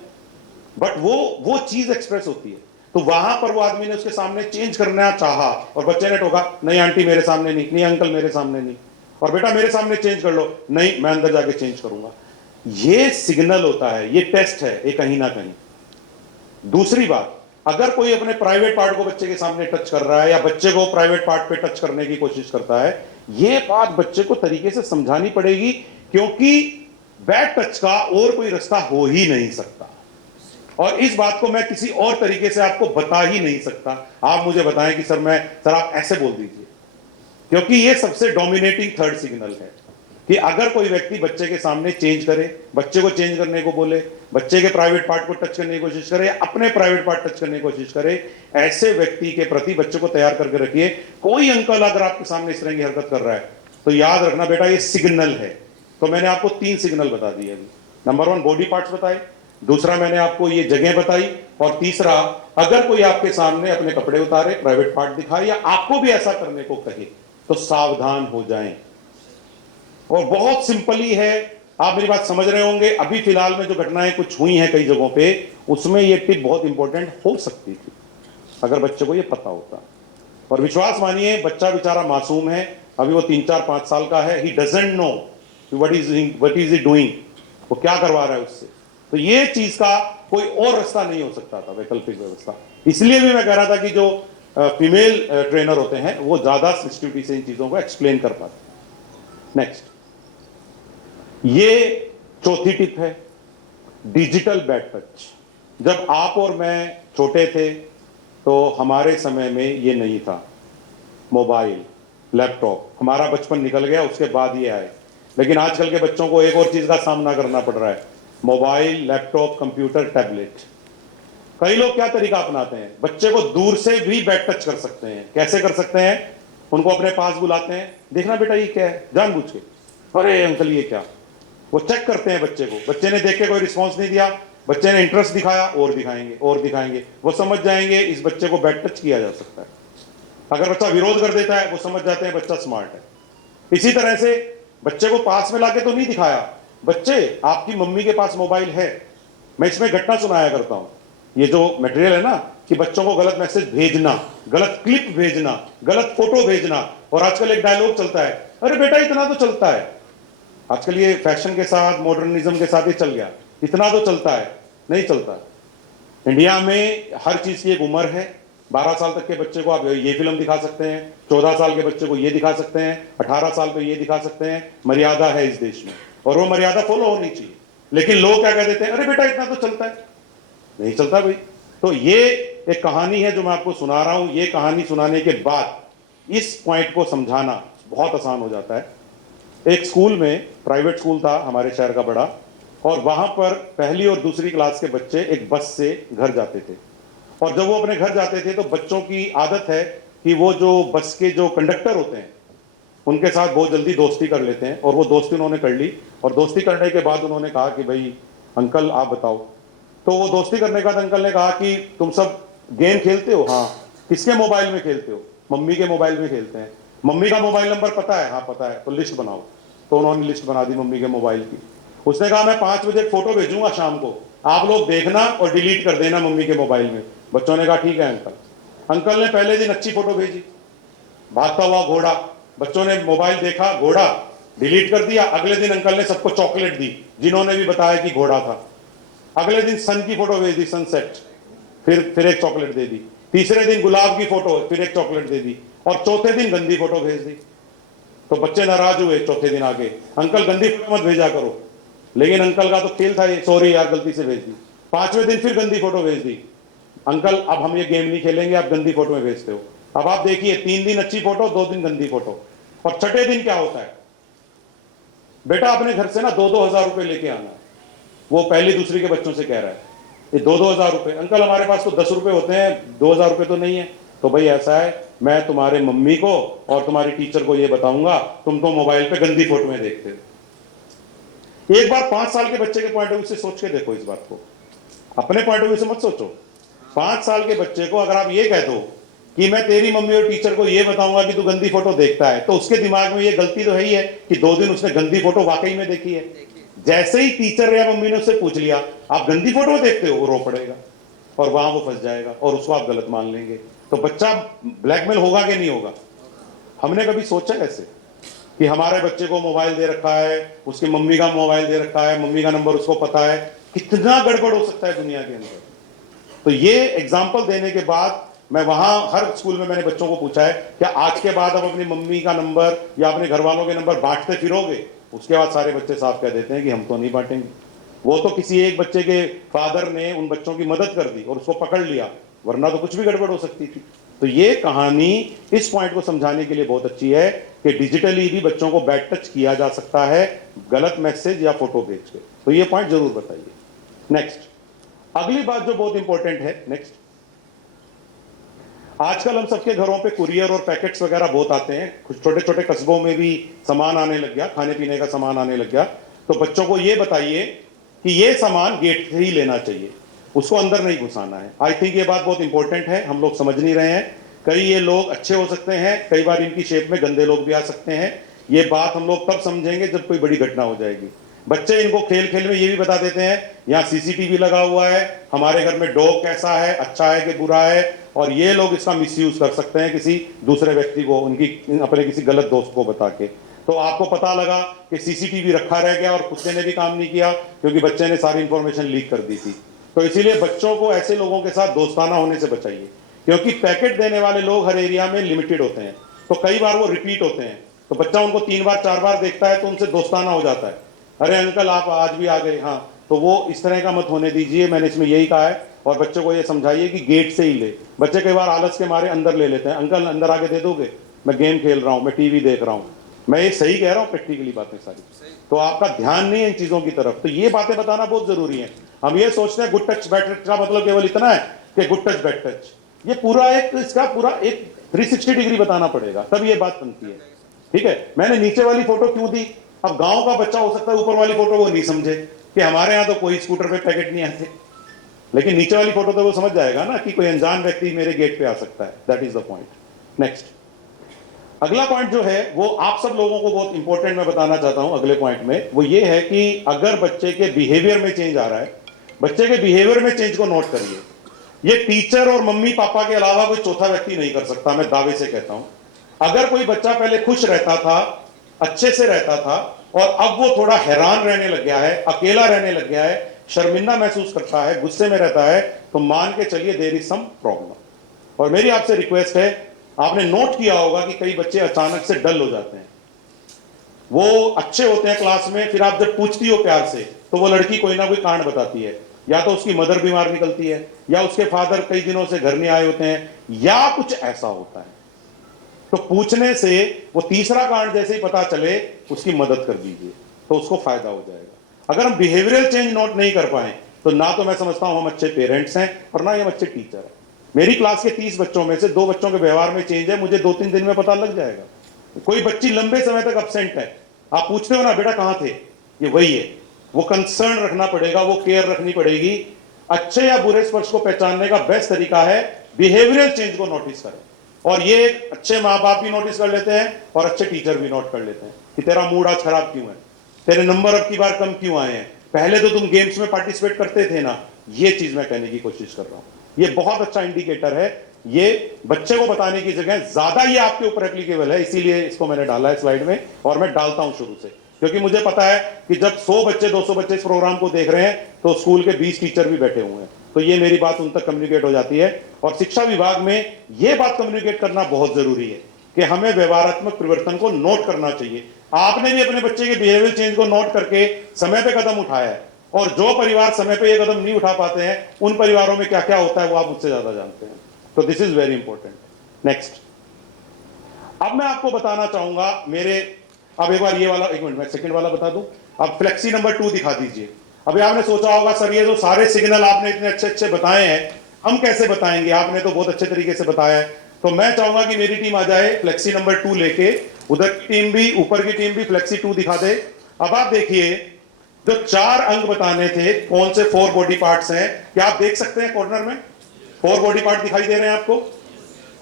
बट वो चीज एक्सप्रेस होती है। तो वहां पर वो आदमी ने उसके सामने चेंज करना चाहा और बच्चे ने टोका, नहीं आंटी मेरे सामने नहीं, नहीं अंकल मेरे सामने नहीं, और बेटा मेरे सामने चेंज कर लो, नहीं मैं अंदर जाके चेंज करूंगा। ये सिग्नल होता है, ये टेस्ट है, ये कहीं ना कहीं। दूसरी बात, अगर कोई अपने प्राइवेट पार्ट को बच्चे के सामने टच कर रहा है या बच्चे को प्राइवेट पार्ट पे टच करने की कोशिश करता है, ये बात बच्चे को तरीके से समझानी पड़ेगी, क्योंकि बैड टच का और कोई रास्ता हो ही नहीं सकता। और इस बात को मैं किसी और तरीके से आपको बता ही नहीं सकता। आप मुझे बताएं कि सर आप ऐसे बोल दीजिए, क्योंकि ये सबसे डोमिनेटिंग थर्ड सिग्नल है कि अगर कोई व्यक्ति बच्चे के सामने चेंज करे, बच्चे को चेंज करने को बोले, बच्चे के प्राइवेट पार्ट को टच करने की कोशिश करे, अपने प्राइवेट पार्ट टच करने की कोशिश करे, ऐसे व्यक्ति के प्रति बच्चे को तैयार करके रखिए। कोई अंकल अगर आपके सामने इस तरह की हरकत कर रहा है तो याद रखना बेटा ये सिग्नल है। तो मैंने आपको 3 सिग्नल बता दिए अभी। नंबर 1 बॉडी पार्ट्स बताए, दूसरा मैंने आपको ये जगह बताई, और तीसरा अगर कोई आपके सामने अपने कपड़े उतारे, प्राइवेट पार्ट दिखाए या आपको भी ऐसा करने को कहे तो सावधान हो जाएं। और बहुत सिंपली है, आप मेरी बात समझ रहे होंगे। अभी फिलहाल में जो घटनाएं कुछ हुई हैं कई जगहों पे, उसमें ये टिप बहुत इंपॉर्टेंट हो सकती थी अगर बच्चे को ये पता होता। और विश्वास मानिए बच्चा बेचारा मासूम है, अभी वो 3-4-5 साल का है। He doesn't know what is he doing, वो क्या करवा रहा है उससे। तो ये चीज का कोई और रास्ता नहीं हो सकता था, वैकल्पिक व्यवस्था। इसलिए भी मैं कह रहा था कि जो फीमेल ट्रेनर होते हैं वो ज्यादा सेंसिटिविटी से इन चीजों को एक्सप्लेन कर पाते। नेक्स्ट, ये चौथी टिप है, डिजिटल बैड टच। जब आप और मैं छोटे थे तो हमारे समय में ये नहीं था। मोबाइल, लैपटॉप, हमारा बचपन निकल गया, उसके बाद ये आए। लेकिन आजकल के बच्चों को एक और चीज का सामना करना पड़ रहा है, मोबाइल, लैपटॉप, कंप्यूटर, टैबलेट। कई लोग क्या तरीका अपनाते हैं, बच्चे को दूर से भी बैड टच कर सकते हैं। कैसे कर सकते हैं? उनको अपने पास बुलाते हैं, देखना बेटा ये क्या है, जानबूझ के, अरे अंकल ये क्या। वो चेक करते हैं बच्चे को, बच्चे ने देख के कोई रिस्पॉन्स नहीं दिया, बच्चे ने इंटरेस्ट दिखाया, और दिखाएंगे और दिखाएंगे। वो समझ जाएंगे इस बच्चे को बैड टच किया जा सकता है। अगर बच्चा विरोध कर देता है, वो समझ जाते हैं बच्चा स्मार्ट है। इसी तरह से बच्चे को पास में लाके तो नहीं दिखाया, बच्चे आपकी मम्मी के पास मोबाइल है। मैं इसमें घटना सुनाया करता हूं, ये जो मटेरियल है ना कि बच्चों को गलत मैसेज भेजना, गलत क्लिप भेजना, गलत फोटो भेजना। और आजकल एक डायलॉग चलता है, अरे बेटा इतना तो चलता है। आजकल ये फैशन के साथ, मॉडर्निज्म के साथ ही चल गया, इतना तो चलता है। नहीं चलता। इंडिया में हर चीज की एक उम्र है। 12 साल तक के बच्चे को आप ये फिल्म दिखा सकते हैं, 14 साल के बच्चे को ये दिखा सकते हैं, 18 साल को ये दिखा सकते हैं। मर्यादा है इस देश में और वो मर्यादा फॉलो होनी चाहिए। लेकिन लोग क्या कह देते हैं, अरे बेटा इतना तो चलता है। नहीं चलता भाई। तो ये एक कहानी है जो मैं आपको सुना रहा हूं। ये कहानी सुनाने के बाद इस पॉइंट को समझाना बहुत आसान हो जाता है। एक स्कूल में, प्राइवेट स्कूल था हमारे शहर का बड़ा, और वहां पर पहली और दूसरी क्लास के बच्चे एक बस से घर जाते थे। और जब वो अपने घर जाते थे तो बच्चों की आदत है कि वो जो बस के जो कंडक्टर होते हैं उनके साथ बहुत जल्दी दोस्ती कर लेते हैं। और वो दोस्ती उन्होंने कर ली, और दोस्ती करने के बाद उन्होंने कहा कि भाई अंकल आप बताओ। तो वो दोस्ती करने के बाद अंकल ने कहा कि तुम सब गेम खेलते हो? हाँ। किसके मोबाइल में खेलते हो? मम्मी के मोबाइल में खेलते हैं। मम्मी का मोबाइल नंबर पता है? हाँ पता है। तो लिस्ट बनाओ। तो उन्होंने लिस्ट बना दी मम्मी के मोबाइल की। उसने कहा मैं 5 बजे फोटो भेजूंगा शाम को, आप लोग देखना और डिलीट कर देना मम्मी के मोबाइल में। बच्चों ने कहा ठीक है अंकल। अंकल ने पहले दिन अच्छी फोटो भेजी, भागता हुआ घोड़ा। बच्चों ने मोबाइल देखा, घोड़ा, डिलीट कर दिया। अगले दिन अंकल ने सबको चॉकलेट दी जिन्होंने भी बताया कि घोड़ा था। अगले दिन सन की फोटो भेज दी, सनसेट, फिर एक चॉकलेट दे दी। तीसरे दिन गुलाब की फोटो, फिर एक चॉकलेट दे दी। और चौथे दिन गंदी फोटो भेज दी। तो बच्चे नाराज हुए। चौथे दिन आगे, अंकल गंदी फोटो मत भेजा करो। लेकिन अंकल का तो खेल था ये, सॉरी यार गलती से भेज दी। 5वें दिन फिर गंदी फोटो भेज दी। अंकल अब हम ये गेम नहीं खेलेंगे, आप गंदी फोटो में भेजते हो। अब आप देखिए 3 दिन अच्छी फोटो, 2 दिन गंदी फोटो। और छठे दिन क्या होता है, बेटा अपने घर से ना 2-2 हजार रुपए लेके आना। वो पहली दूसरी के बच्चों से कह रहा है, ये 2-2 हजार रुपए। अंकल हमारे पास तो 10 रुपए होते हैं, 2 हजार रुपए तो नहीं है। तो भाई ऐसा है, मैं तुम्हारे मम्मी को और तुम्हारी टीचर को ये बताऊंगा, तुम तो मोबाइल पे गंदी फोटो में देखते हो। एक बार 5 साल के बच्चे के पॉइंट ऑफ व्यू से सोच के देखो इस बात को, अपने पॉइंट ऑफ व्यू से मत सोचो। 5 साल के बच्चे को अगर आप ये कह दो कि मैं तेरी मम्मी और टीचर को ये बताऊंगा कि तू गंदी फोटो देखता है, तो उसके दिमाग में ये गलती तो है ही है कि 2 दिन उसने गंदी फोटो वाकई में देखी है। जैसे ही टीचर या मम्मी ने उससे पूछ लिया आप गंदी फोटो देखते हो, वो रो पड़ेगा और वहां वो फंस जाएगा और उसको आप गलत मान लेंगे। तो बच्चा ब्लैकमेल होगा कि नहीं होगा? हमने कभी सोचा ऐसे कि हमारे बच्चे को मोबाइल दे रखा है, उसकी मम्मी का मोबाइल दे रखा है, मम्मी का नंबर उसको पता है, कितना गड़बड़ हो सकता है दुनिया के अंदर। तो ये एग्जाम्पल देने के बाद मैं वहां हर स्कूल में मैंने बच्चों को पूछा है क्या आज के बाद आप अपनी मम्मी का नंबर या अपने घर वालों के नंबर बांटते फिरोगे? उसके बाद सारे बच्चे साफ कह देते हैं कि हम तो नहीं बांटेंगे। वो तो किसी एक बच्चे के फादर ने उन बच्चों की मदद कर दी और उसको पकड़ लिया, वरना तो कुछ भी गड़बड़ हो सकती थी। तो ये कहानी इस पॉइंट को समझाने के लिए बहुत अच्छी है कि डिजिटली भी बच्चों को बैड टच किया जा सकता है गलत मैसेज या फोटो भेज के। तो ये पॉइंट जरूर बताइए। नेक्स्ट, अगली बात जो बहुत इंपॉर्टेंट है, नेक्स्ट, आजकल हम सबके घरों पे कुरियर और पैकेट्स वगैरह बहुत आते हैं, छोटे छोटे कस्बों में भी सामान आने लग गया, खाने पीने का सामान आने लग गया। तो बच्चों को ये बताइए कि ये सामान गेट से ही लेना चाहिए, उसको अंदर नहीं घुसाना है। आई थिंक ये बात बहुत इंपॉर्टेंट है, हम लोग समझ नहीं रहे हैं। कई ये लोग अच्छे हो सकते हैं, कई बार इनकी शेप में गंदे लोग भी आ सकते हैं। ये बात हम लोग तब समझेंगे जब कोई बड़ी घटना हो जाएगी। बच्चे इनको खेल खेल में ये भी बता देते हैं, यहाँ सीसीटीवी लगा हुआ है, हमारे घर में डॉग कैसा है, अच्छा है कि बुरा है, और ये लोग इसका मिसयूज कर सकते हैं किसी दूसरे व्यक्ति को, उनकी अपने किसी गलत दोस्त को बता के। तो आपको पता लगा कि सीसीटीवी रखा रह गया और कुत्ते ने भी काम नहीं किया क्योंकि बच्चे ने सारी इंफॉर्मेशन लीक कर दी थी। तो इसीलिए बच्चों को ऐसे लोगों के साथ दोस्ताना होने से बचाइए, क्योंकि पैकेट देने वाले लोग हर एरिया में लिमिटेड होते हैं, तो कई बार वो रिपीट होते हैं। तो बच्चा उनको 3 बार 4 बार देखता है तो उनसे दोस्ताना हो जाता है, अरे अंकल आप आज भी आ गए, हाँ। तो वो इस तरह का मत होने दीजिए, मैंने इसमें यही कहा है। और बच्चों को ये समझाइए कि गेट से ही ले। बच्चे कई बार आलस के मारे अंदर ले लेते हैं, अंकल अंदर आके दे दोगे, मैं गेम खेल रहा हूँ, मैं टीवी देख रहा हूँ। मैं ये सही कह रहा हूँ, प्रैक्टिकली बातें सारी। तो आपका ध्यान नहीं है इन चीजों की तरफ, तो ये बातें बताना बहुत जरूरी है। हम ये सोचते हैं गुड टच बैड टच का मतलब केवल इतना है कि गुड टच बैड टच, ये पूरा एक इसका पूरा एक 360 डिग्री बताना पड़ेगा, तब ये बात बनती है। ठीक है, मैंने नीचे वाली फोटो क्यों दी? अब गांव का बच्चा हो सकता है ऊपर वाली फोटो वो नहीं समझे कि हमारे यहाँ तो कोई स्कूटर पे पैकेट नहीं आते, लेकिन नीचे वाली फोटो तो वो समझ जाएगा ना कि कोई अनजान व्यक्ति मेरे गेट पे आ सकता है। That is the point. Next, अगला पॉइंट जो है वो आप सब लोगों को बहुत इंपॉर्टेंट मैं बताना चाहता हूं अगले पॉइंट में, वो ये है कि अगर बच्चे के बिहेवियर में चेंज आ रहा है, बच्चे के बिहेवियर में चेंज को नोट करिए। ये टीचर और मम्मी पापा के अलावा कोई चौथा व्यक्ति नहीं कर सकता, मैं दावे से कहता हूं। अगर कोई बच्चा पहले खुश रहता था, अच्छे से रहता था, और अब वो थोड़ा हैरान रहने लग गया है, अकेला रहने लग गया है, शर्मिंदा महसूस करता है, गुस्से में रहता है, तो मान के चलिए देयर इज सम प्रॉब्लम। और मेरी आपसे रिक्वेस्ट है, आपने नोट किया होगा कि कई बच्चे अचानक से डल हो जाते हैं, वो अच्छे होते हैं क्लास में, फिर आप जब पूछती हो प्यार से तो वो लड़की कोई ना कोई कांड बताती है, या तो उसकी मदर बीमार निकलती है, या उसके फादर कई दिनों से घर नहीं आए होते हैं, या कुछ ऐसा होता है। तो पूछने से वो तीसरा कांड जैसे ही पता चले उसकी मदद कर दीजिए, तो उसको फायदा हो जाएगा। अगर हम बिहेवियरल चेंज नोट नहीं कर पाए तो ना तो मैं समझता हूं हम अच्छे पेरेंट्स हैं और ना ही हम अच्छे टीचर हैं। मेरी क्लास के 30 बच्चों में से 2 बच्चों के व्यवहार में चेंज है, मुझे 2-3 दिन में पता लग जाएगा। कोई बच्ची लंबे समय तक अब्सेंट है, आप पूछते हो ना बेटा कहां थे, ये वही है। वो कंसर्न रखना पड़ेगा, वो केयर रखनी पड़ेगी। अच्छे या बुरे स्पर्श को पहचानने का बेस्ट तरीका है बिहेवियरल चेंज को नोटिस करें, और ये अच्छे माँ बाप भी नोटिस कर लेते हैं और अच्छे टीचर भी नोट कर लेते हैं कि तेरा मूड आज खराब क्यों है, तेरे नंबर अब की बार कम क्यों आए हैं, पहले तो तुम गेम्स में पार्टिसिपेट करते थे ना। ये चीज मैं कहने की कोशिश कर रहा हूं, ये बहुत अच्छा इंडिकेटर है। ये बच्चे को बताने की जगह ज्यादा ये आपके ऊपर एप्लीकेबल है, इसीलिए इसको मैंने डाला है स्लाइड में, और मैं डालता हूं शुरू से, क्योंकि मुझे पता है कि जब 100 बच्चे 200 बच्चे इस प्रोग्राम को देख रहे हैं तो स्कूल के 20 टीचर भी बैठे हुए हैं, तो ये मेरी बात उन तक कम्युनिकेट हो जाती है। और शिक्षा विभाग में ये बात कम्युनिकेट करना बहुत जरूरी है कि हमें व्यवहारात्मक परिवर्तन को नोट करना चाहिए। आपने भी अपने बच्चे के बिहेवियर चेंज को नोट करके समय पे कदम उठाया है, और जो परिवार समय पे ये कदम नहीं उठा पाते हैं उन परिवारों में क्या क्या होता है वो आप मुझसे ज्यादा जानते हैं। तो this is very important. Next, अब मैं आपको बताना चाहूंगा मेरे, अब एक बार ये वाला, एक मिनट मैं सेकंड वाला बता दूं। अब फ्लेक्सी नंबर 2 दिखा दीजिए। अभी आपने सोचा होगा सर ये जो सारे सिग्नल आपने इतने अच्छे अच्छे बताए हैं हम कैसे बताएंगे, आपने तो बहुत अच्छे तरीके से बताया है। तो मैं चाहूंगा कि मेरी टीम आ जाए फ्लेक्सी नंबर 2 लेके, उधर की टीम भी, ऊपर की टीम भी फ्लेक्सी 2 दिखा दे। अब आप देखिए जो 4 अंग बताने थे, कौन से 4 बॉडी पार्ट्स हैं, क्या आप देख सकते हैं कॉर्नर में 4 बॉडी पार्ट दिखाई दे रहे हैं आपको,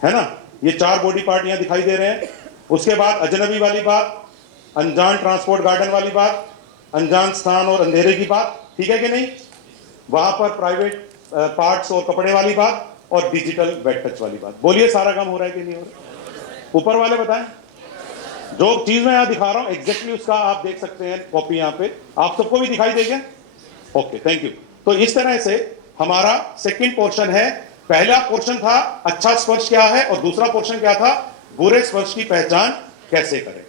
है ना, ये 4 बॉडी पार्ट यहां दिखाई दे रहे हैं। उसके बाद अजनबी वाली बात, अनजान ट्रांसपोर्ट गार्डन वाली बात, अनजान स्थान और अंधेरे की बात, ठीक है कि नहीं, वहां पर प्राइवेट पार्ट्स और कपड़े वाली बात, और डिजिटल बैड टच वाली बात। बोलिए सारा काम हो रहा है कि नहीं हो रहा? ऊपर वाले बताएं, जो चीज मैं यहां दिखा रहा हूं एग्जैक्टली उसका आप देख सकते हैं कॉपी यहां पे, आप सबको भी दिखाई देगा? Okay, thank you. तो इस तरह से हमारा सेकंड पोर्शन है। पहला पोर्शन था अच्छा स्पर्श क्या है, और दूसरा पोर्शन क्या था, बुरे स्पर्श की पहचान कैसे करें।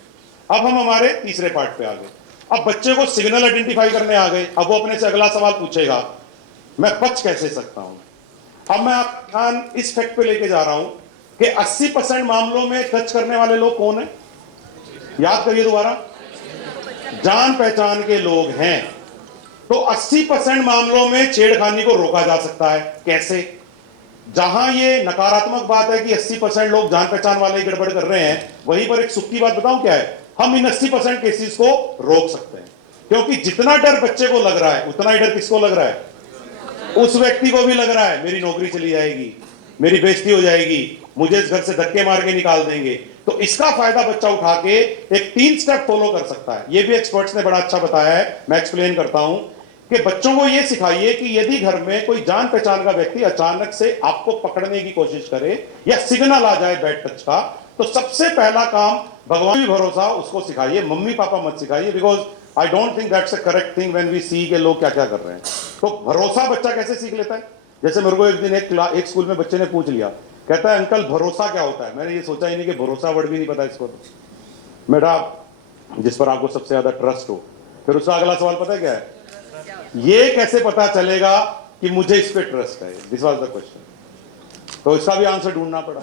अब हम हमारे तीसरे पार्ट पे आ गए। अब बच्चे को सिग्नल आइडेंटिफाई करने आ गए। अब वो अपने से अगला सवाल पूछेगा, मैं बच कैसे सकता हूं। अब मैं आपका ध्यान इस फैक्ट पे लेके जा रहा हूं कि 80% मामलों में टच करने वाले लोग कौन है? याद करिए दोबारा, जान पहचान के लोग हैं तो 80% मामलों में छेड़खानी को रोका जा सकता है। कैसे? जहां ये नकारात्मक बात है कि 80% लोग जान पहचान वाले गड़बड़ कर रहे हैं, वहीं पर एक सुख की बात बताऊं क्या है, हम इन 80% केसेस को रोक सकते हैं। क्योंकि जितना डर बच्चे को लग रहा है उतना ही डर किसको लग रहा है? उस व्यक्ति को भी लग रहा है मेरी नौकरी चली जाएगी, मेरी बेइज्जती हो जाएगी, मुझे इस घर से धक्के मार के निकाल देंगे। तो इसका फायदा बच्चा उठा के एक 3 स्टेप फॉलो कर सकता है। ये भी एक्सपर्ट्स ने बड़ा अच्छा बताया है, मैं एक्सप्लेन करता हूं कि बच्चों को यह सिखाइए कि यदि घर में कोई जान पहचान का व्यक्ति अचानक से आपको पकड़ने की कोशिश करे या सिग्नल आ जाए बैड टच का, तो सबसे पहला काम भगवान भी भरोसा उसको सिखाइए, मम्मी पापा मत सिखाइए। Because I don't think that's a correct thing when we see के लोग क्या क्या कर रहे हैं। तो भरोसा बच्चा कैसे सीख लेता है? जैसे मेरे को एक दिन एक स्कूल में बच्चे ने पूछ लिया, कहता है अंकल भरोसा क्या होता है? मैंने ये सोचा ही नहीं कि भरोसा वर्ड भी नहीं पता इसको। बेटा जिस पर आपको सबसे ज्यादा ट्रस्ट हो। फिर उसका अगला सवाल पता है क्या है? ये कैसे पता चलेगा कि मुझे इस पे ट्रस्ट है? This was the question. तो इसका भी आंसर ढूंढना पड़ा।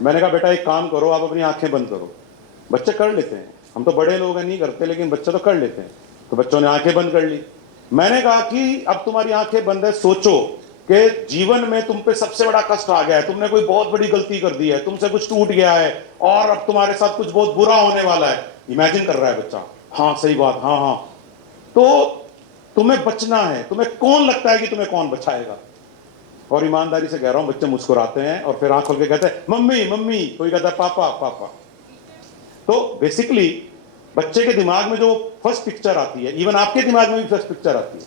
मैंने कहा बेटा एक काम करो, आप अपनी आंखें बंद करो। बच्चे कर लेते हैं, हम तो बड़े लोग हैं नहीं करते, लेकिन बच्चे तो कर लेते हैं। तो बच्चों ने आंखें बंद कर ली। मैंने कहा कि अब तुम्हारी आंखें बंद है, सोचो कि जीवन में तुम पे सबसे बड़ा कष्ट आ गया है, तुमने कोई बहुत बड़ी गलती कर दी है, तुमसे कुछ टूट गया है और अब तुम्हारे साथ कुछ बहुत बुरा होने वाला है। इमेजिन कर रहा है बच्चा, हाँ सही बात, हाँ हाँ। तो तुम्हें बचना है, तुम्हें कौन लगता है कि तुम्हें कौन बचाएगा? और ईमानदारी से कह रहा हूं, बच्चे मुस्कुराते हैं और फिर आंख खोल के कहते हैं मम्मी मम्मी, कोई कहता है पापा पापा। तो बेसिकली बच्चे के दिमाग में जो फर्स्ट पिक्चर आती है, इवन आपके दिमाग में भी फर्स्ट पिक्चर आती है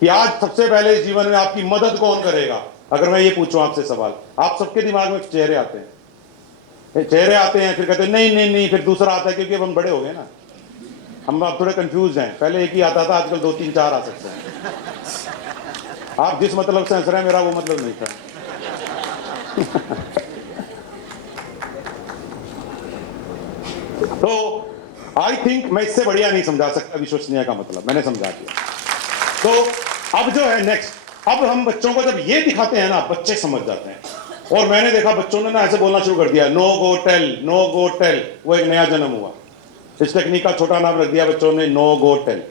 कि आज सबसे पहले जीवन में आपकी मदद कौन करेगा। अगर मैं ये पूछूं आपसे सवाल, आप सबके दिमाग में चेहरे आते हैं, चेहरे आते हैं, फिर कहते हैं नहीं नहीं नहीं, फिर दूसरा आता है, क्योंकि अब हम बड़े हो गए ना, हम अब थोड़े कंफ्यूज हैं। पहले एक ही आता था, आजकल 2 3 4 आ सकते हैं। आप जिस मतलब से हंस रहे हैं, मेरा वो मतलब नहीं था। तो आई थिंक मैं इससे बढ़िया नहीं समझा सकता विश्वसनीय का मतलब, मैंने समझा दिया। तो अब जो है नेक्स्ट, अब हम बच्चों को जब ये दिखाते हैं ना, बच्चे समझ जाते हैं। और मैंने देखा बच्चों ने ना ऐसे बोलना शुरू कर दिया, no go tell, no go tell. वो एक नया जन्म हुआ, इस टेक्निक का छोटा नाम रख दिया बच्चों ने, नो गो टेल।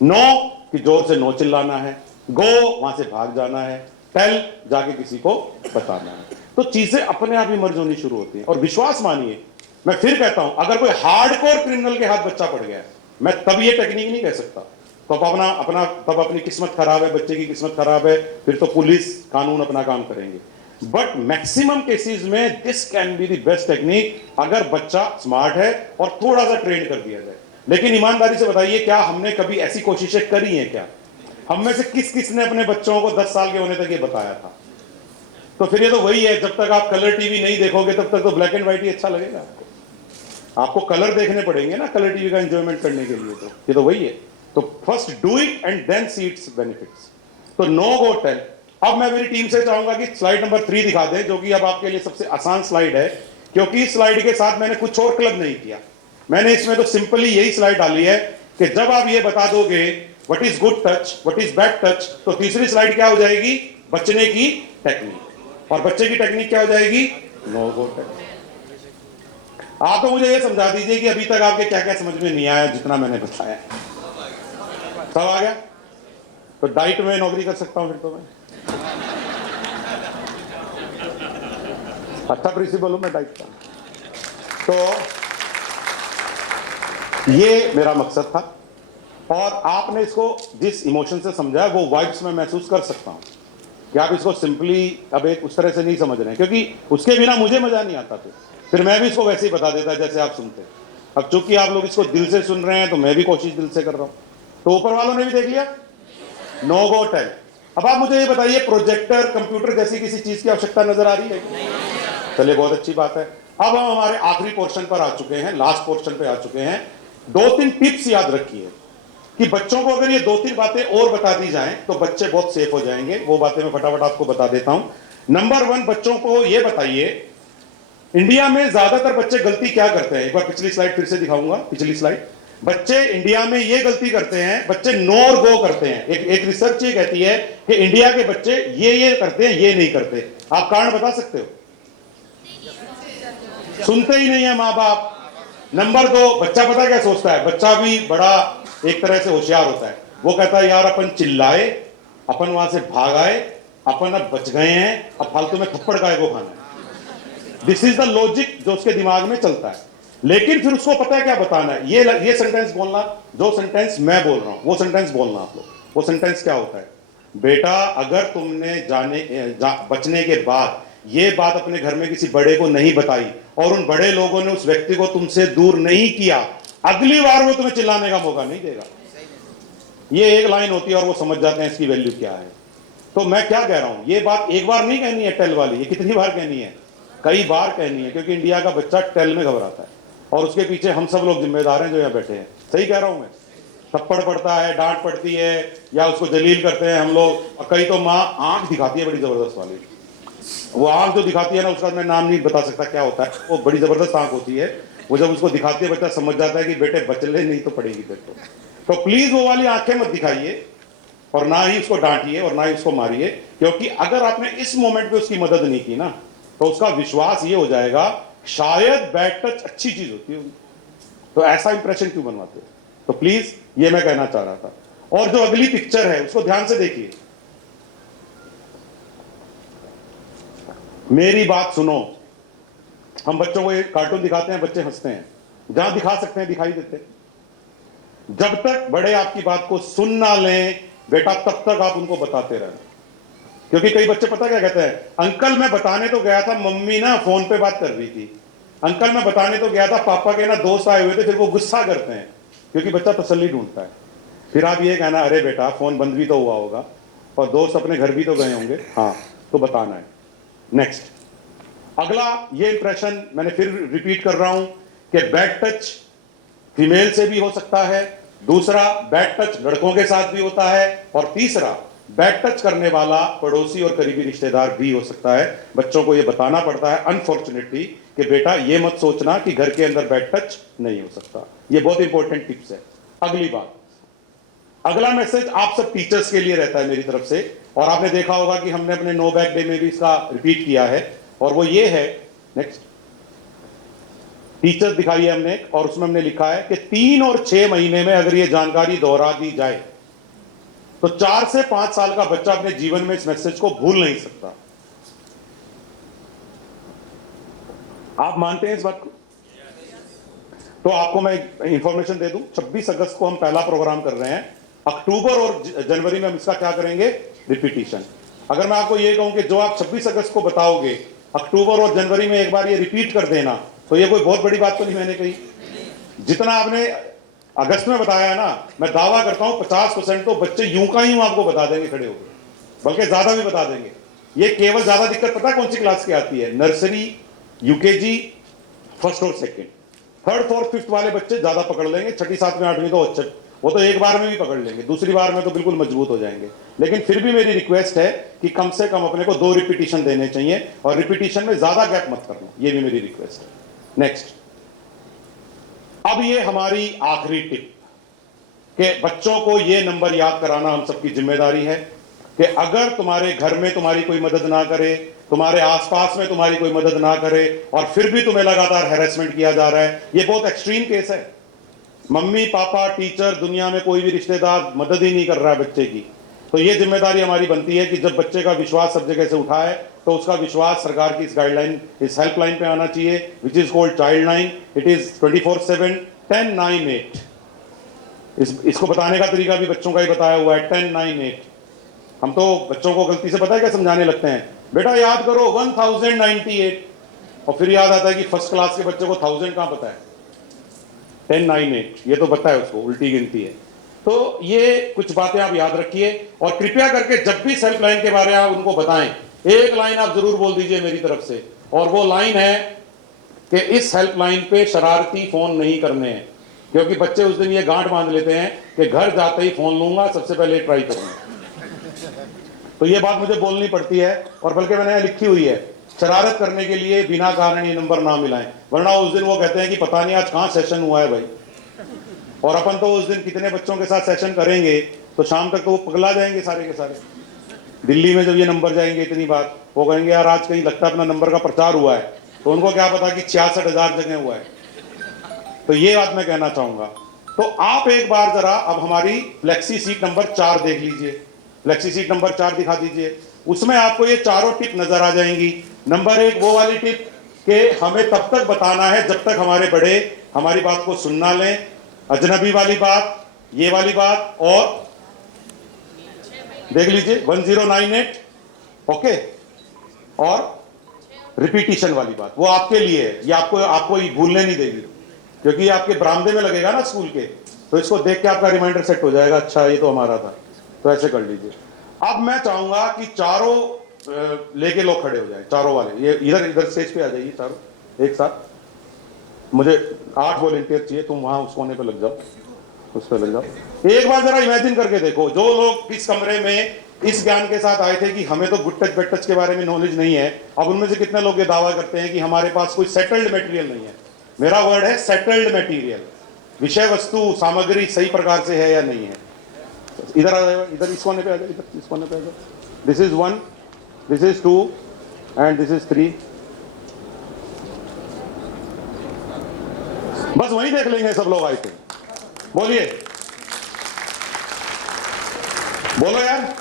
नो कि जोर से नो चिल्लाना है, गो वहां से भाग जाना है, टेल जाके किसी को बताना है। तो चीजें अपने आप ही मर्ज होनी शुरू होती हैं। और विश्वास मानिए, मैं फिर कहता हूं, अगर कोई हार्डकोर क्रिमिनल के हाथ बच्चा पड़ गया है, मैं तब ये टेक्निक नहीं कह सकता। तो तब अपनी किस्मत खराब है, बच्चे की किस्मत खराब है, फिर तो पुलिस कानून अपना काम करेंगे। बट मैक्सिमम केसेस में this can be the best technique, अगर बच्चा स्मार्ट है और थोड़ा सा ट्रेन कर दिया जाए। लेकिन ईमानदारी से बताइए, क्या हमने कभी ऐसी कोशिशें करी हैं? क्या हम में से किस ने अपने बच्चों को 10 साल के होने तक ये बताया था? तो फिर ये तो वही है, जब तक आप कलर टीवी नहीं देखोगे तब तक तो ब्लैक एंड व्हाइट ही अच्छा लगेगा आपको कलर देखने पड़ेंगे ना कलर टीवी का एंजॉयमेंट करने के लिए। तो ये तो वही है। तो first do it and then see its benefits. तो नो गो टेल। अब मैं मेरी टीम से चाहूंगा कि स्लाइड नंबर 3 दिखा दें, जो कि अब आपके लिए सबसे आसान स्लाइड है, क्योंकि इस स्लाइड के साथ मैंने कुछ और क्लब नहीं किया। मैंने इसमें तो सिंपली यही स्लाइड डाली है कि जब आप ये बता दोगे what is good touch, what is bad touch, तो तीसरी स्लाइड क्या हो जाएगी? बचने की टेक्निक। और बच्चे की टेक्निक क्या हो जाएगी? No go tell. आप तो मुझे ये समझा दीजिए कि अभी तक आपके क्या क्या समझ में नहीं आया जितना मैंने बताया। सब आ गया? तो डाइट में नौकरी कर सकता हूं फिर तो मैं। अच्छा प्रिंसिपल हूं मैं डाइट का। तो ये मेरा मकसद था, और आपने इसको जिस इमोशन से समझा वो वाइब्स में महसूस कर सकता हूं कि आप इसको सिंपली अब एक उस तरह से नहीं समझ रहे हैं, क्योंकि उसके बिना मुझे मजा नहीं आता। फिर मैं भी इसको वैसे ही बता देता जैसे आप सुनते। अब चूंकि आप लोग इसको दिल से सुन रहे हैं तो मैं भी कोशिश दिल से कर रहा हूं। तो ऊपर वालों ने भी देख लिया, नो गो टेल। अब आप मुझे ये बताइए, प्रोजेक्टर कंप्यूटर जैसी किसी चीज की आवश्यकता नजर आ रही है? चलिए बहुत अच्छी बात है। अब हम हमारे आखिरी पोर्शन पर आ चुके हैं, लास्ट पोर्शन पे आ चुके हैं। 2-3 टिप्स याद रखिए कि बच्चों को अगर ये 2-3 बातें और बता दी जाएं तो बच्चे बहुत सेफ हो जाएंगे। वो बातें मैं फटाफट आपको बता देता हूं। नंबर 1, बच्चों को ये बताइए, इंडिया में ज्यादातर बच्चे गलती क्या करते हैं? एक बार पिछली स्लाइड फिर से दिखाऊंगा, पिछली स्लाइड। बच्चे इंडिया में ये गलती करते हैं, बच्चे नो और गो करते हैं। एक रिसर्च ये कहती है कि इंडिया के बच्चे ये करते हैं, ये नहीं करते। आप कारण बता सकते हो? सुनते ही नहीं है माँ बाप, नंबर दो, बच्चा पता क्या सोचता है, बच्चा भी बड़ा एक तरह से होशियार होता है। वो कहता है यार अपन चिल्लाए, अपन वहां से भाग आए, अपन अब बच गए हैं, अब फालतू में थप्पड़ काय को खाना है। दिस इज द लॉजिक जो उसके दिमाग में चलता है। लेकिन फिर उसको पता है क्या बताना है, ये सेंटेंस बोलना, जो सेंटेंस मैं बोल रहा हूं वो सेंटेंस बोलना आप लोग। वो सेंटेंस क्या होता है, बेटा अगर तुमने बचने के बाद ये बात अपने घर में किसी बड़े को नहीं बताई और उन बड़े लोगों ने उस व्यक्ति को तुमसे दूर नहीं किया, अगली बार वो तुम्हें चिल्लाने का मौका नहीं देगा। ये एक लाइन होती है और वो समझ जाते हैं इसकी वैल्यू क्या है। तो मैं क्या कह रहा हूं, ये बात एक बार नहीं कहनी है टेल वाली, ये कितनी बार कहनी है, कई बार कहनी है, क्योंकि इंडिया का बच्चा टेल में घबराता है और उसके पीछे हम सब लोग जिम्मेदार हैं जो यहाँ बैठे हैं। सही कह रहा हूं मैं, थप्पड़ पड़ता है, डांट पड़ती है, या उसको जलील करते हैं हम लोग, और कई तो माँ आंख दिखाती है बड़ी जबरदस्त वाली। वो आंख जो दिखाती है ना, उसका मैं नाम नहीं बता सकता क्या होता है, वो बड़ी जबरदस्त आंख होती है। वो जब उसको दिखाती है बच्चा समझ जाता है कि बेटे बचले नहीं तो पड़ेगी तेरे को। तो प्लीज वो वाली आंखें मत दिखाइए और ना ही उसको डांटिए और ना ही उसको मारिए, क्योंकि अगर आपने इस मोमेंट पे उसकी मदद नहीं की ना, तो उसका विश्वास ये हो जाएगा शायद बैड टच अच्छी चीज होती है। तो ऐसा इंप्रेशन क्यों बनवाते हो? तो प्लीज ये मैं कहना चाह रहा था। और जो अगली पिक्चर है उसको ध्यान से देखिए, मेरी बात सुनो। हम बच्चों को एक कार्टून दिखाते हैं, बच्चे हंसते हैं, जहां दिखा सकते हैं दिखाई देते हैं। जब तक बड़े आपकी बात को सुन ना लें बेटा, तब तक आप उनको बताते रहें। क्योंकि कई बच्चे पता क्या कहते हैं, अंकल मैं बताने तो गया था, मम्मी ना फोन पे बात कर रही थी। अंकल मैं बताने तो गया था, पापा के ना दोस्त आए हुए थे। फिर वो गुस्सा करते हैं क्योंकि बच्चा तसल्ली ढूंढता है। फिर आप ये कहना, अरे बेटा फोन बंद भी तो हुआ होगा और दोस्त अपने घर भी तो गए होंगे, हाँ तो बताना है। नेक्स्ट, अगला ये इंप्रेशन मैंने फिर रिपीट कर रहा हूं कि बैड टच फीमेल से भी हो सकता है, दूसरा बैड टच लड़कों के साथ भी होता है, और तीसरा बैड टच करने वाला पड़ोसी और करीबी रिश्तेदार भी हो सकता है। बच्चों को यह बताना पड़ता है अनफॉर्चुनेटली कि बेटा ये मत सोचना कि घर के अंदर बैड टच नहीं हो सकता। ये बहुत इंपॉर्टेंट टिप्स है। अगली बात, अगला मैसेज आप सब टीचर्स के लिए रहता है मेरी तरफ से, और आपने देखा होगा कि हमने अपने नो बैग डे में भी इसका रिपीट किया है, और वो ये है, नेक्स्ट टीचर्स दिखाई है हमने, और उसमें हमने लिखा है कि 3 और 6 महीने में अगर ये जानकारी दोहरा दी जाए तो 4 से 5 साल का बच्चा अपने जीवन में इस मैसेज को भूल नहीं सकता। आप मानते हैं इस बात को? तो आपको मैं इंफॉर्मेशन दे दूं, 26 अगस्त को हम पहला प्रोग्राम कर रहे हैं। अक्टूबर और जनवरी में हम इसका क्या करेंगे, रिपीटिशन। अगर मैं आपको ये कहूं कि जो आप 26 अगस्त को बताओगे, अक्टूबर और जनवरी में एक बार ये रिपीट कर देना, तो ये कोई बहुत बड़ी बात तो नहीं मैंने कही। जितना आपने अगस्त में बताया ना, मैं दावा करता हूं 50% तो बच्चे यूं का यूं आपको बता देंगे खड़े होकर, बल्कि ज्यादा भी बता देंगे। ये केवल ज्यादा दिक्कत पता कौन सी क्लास की आती है, नर्सरी, यूकेजी, फर्स्ट और सेकंड। थर्ड फोर्थ फिफ्थ वाले बच्चे ज्यादा पकड़ लेंगे, छठी सातवीं आठवीं तो अच्छा, वो तो एक बार में भी पकड़ लेंगे, दूसरी बार में तो बिल्कुल मजबूत हो जाएंगे। लेकिन फिर भी मेरी रिक्वेस्ट है कि कम से कम अपने को 2 रिपीटिशन देने चाहिए, और रिपीटिशन में ज्यादा गैप मत करना, ये भी मेरी रिक्वेस्ट है। नेक्स्ट, अब ये हमारी आखिरी टिप कि बच्चों को ये नंबर याद कराना हम सबकी जिम्मेदारी है कि अगर तुम्हारे घर में तुम्हारी कोई मदद ना करे, तुम्हारे आसपास में तुम्हारी कोई मदद ना करे, और फिर भी तुम्हें लगातार हैरेसमेंट किया जा रहा है, ये बहुत एक्सट्रीम केस है। मम्मी पापा टीचर दुनिया में कोई भी रिश्तेदार मदद ही नहीं कर रहा है बच्चे की, तो ये जिम्मेदारी हमारी बनती है कि जब बच्चे का विश्वास सब जगह से उठाए तो उसका विश्वास सरकार की इस गाइडलाइन, इस हेल्पलाइन पे आना चाहिए, which is called child line. It is 24/7 1098। इसको बताने का तरीका भी बच्चों का ही बताया हुआ है, 1098। हम तो बच्चों को गलती से पता है क्या समझाने लगते हैं, बेटा याद करो 1098, और फिर याद आता है कि फर्स्ट क्लास के बच्चे को 1000 कहां पता है, 1098 ये तो पता है उसको, उल्टी गिनती है। तो ये कुछ बातें आप याद रखिए, और कृपया करके जब भी सेल्फ लाइन के बारे में आप उनको बताएं, एक लाइन आप जरूर बोल दीजिए मेरी तरफ से, और वो लाइन है कि इस हेल्पलाइन पे शरारती फोन नहीं करने हैं, क्योंकि बच्चे उस दिन ये गांठ बांध लेते हैं कि घर जाते ही फोन लूंगा, सबसे पहले ट्राई करूंगा। तो ये बात मुझे बोलनी पड़ती है, और बल्कि मैंने लिखी हुई है, शरारत करने के लिए बिना कारण ये नंबर ना मिलाएं, वरना उस दिन वो कहते हैं कि पता नहीं आज कहां सेशन हुआ है भाई। और अपन तो उस दिन कितने बच्चों के साथ सेशन करेंगे, तो शाम तक तो वो पगला जाएंगे सारे के सारे। दिल्ली में जब ये नंबर जाएंगे इतनी बार, वो कहेंगे यार आज कहीं लगता है अपना नंबर का प्रचार हुआ है, तो उनको क्या पता कि 66,000 जगह हुआ है। तो ये बात मैं कहना चाहूंगा। तो आप एक बार जरा अब हमारी फ्लेक्सी सीट नंबर 4 देख लीजिए, फ्लेक्सी सीट नंबर 4 दिखा दीजिए। उसमें आपको ये चारों टिप नजर आ जाएंगी। नंबर 1 वो वाली टिप कि हमें तब तक बताना है जब तक हमारे बड़े हमारी बात को सुनना लें, अजनबी वाली बात, ये वाली बात, और देख लीजिए 1098, ओके, और रिपीटिशन वाली बात वो आपके लिए है, ये आपको ये भूलने नहीं देगी, क्योंकि ये आपके बरामदे में लगेगा ना स्कूल के, तो इसको देख के आपका रिमाइंडर सेट हो जाएगा, अच्छा ये तो हमारा था, तो ऐसे कर लीजिए। अब मैं चाहूंगा कि चारों लेके लोग खड़े हो जाए, चारों वाले, ये इधर स्टेज पे आ जाइए चारों एक साथ। मुझे 8 वॉलंटियर चाहिए, तुम वहां उस कोने पे लग जाओ, उस पर लग जाओ। एक बार जरा इमेजिन करके देखो, जो लोग इस कमरे में इस ज्ञान के साथ आए थे कि हमें तो गुड टच बेड टच के बारे में नॉलेज नहीं है, अब उनमें से कितने लोग ये दावा करते हैं कि हमारे पास कोई सेटल्ड मटेरियल नहीं है। मेरा वर्ड है सेटल्ड मटेरियल, विषय वस्तु सामग्री सही प्रकार से है या नहीं है। इधर आ जाओ, इधर इस कोने पे आ जाओ, इधर इस कोने पे आ जाओ। This is 1, this is 2 and this is 3। बस वहीं देख लेंगे सब लोग आए थे। बोलिए, बोलो यार,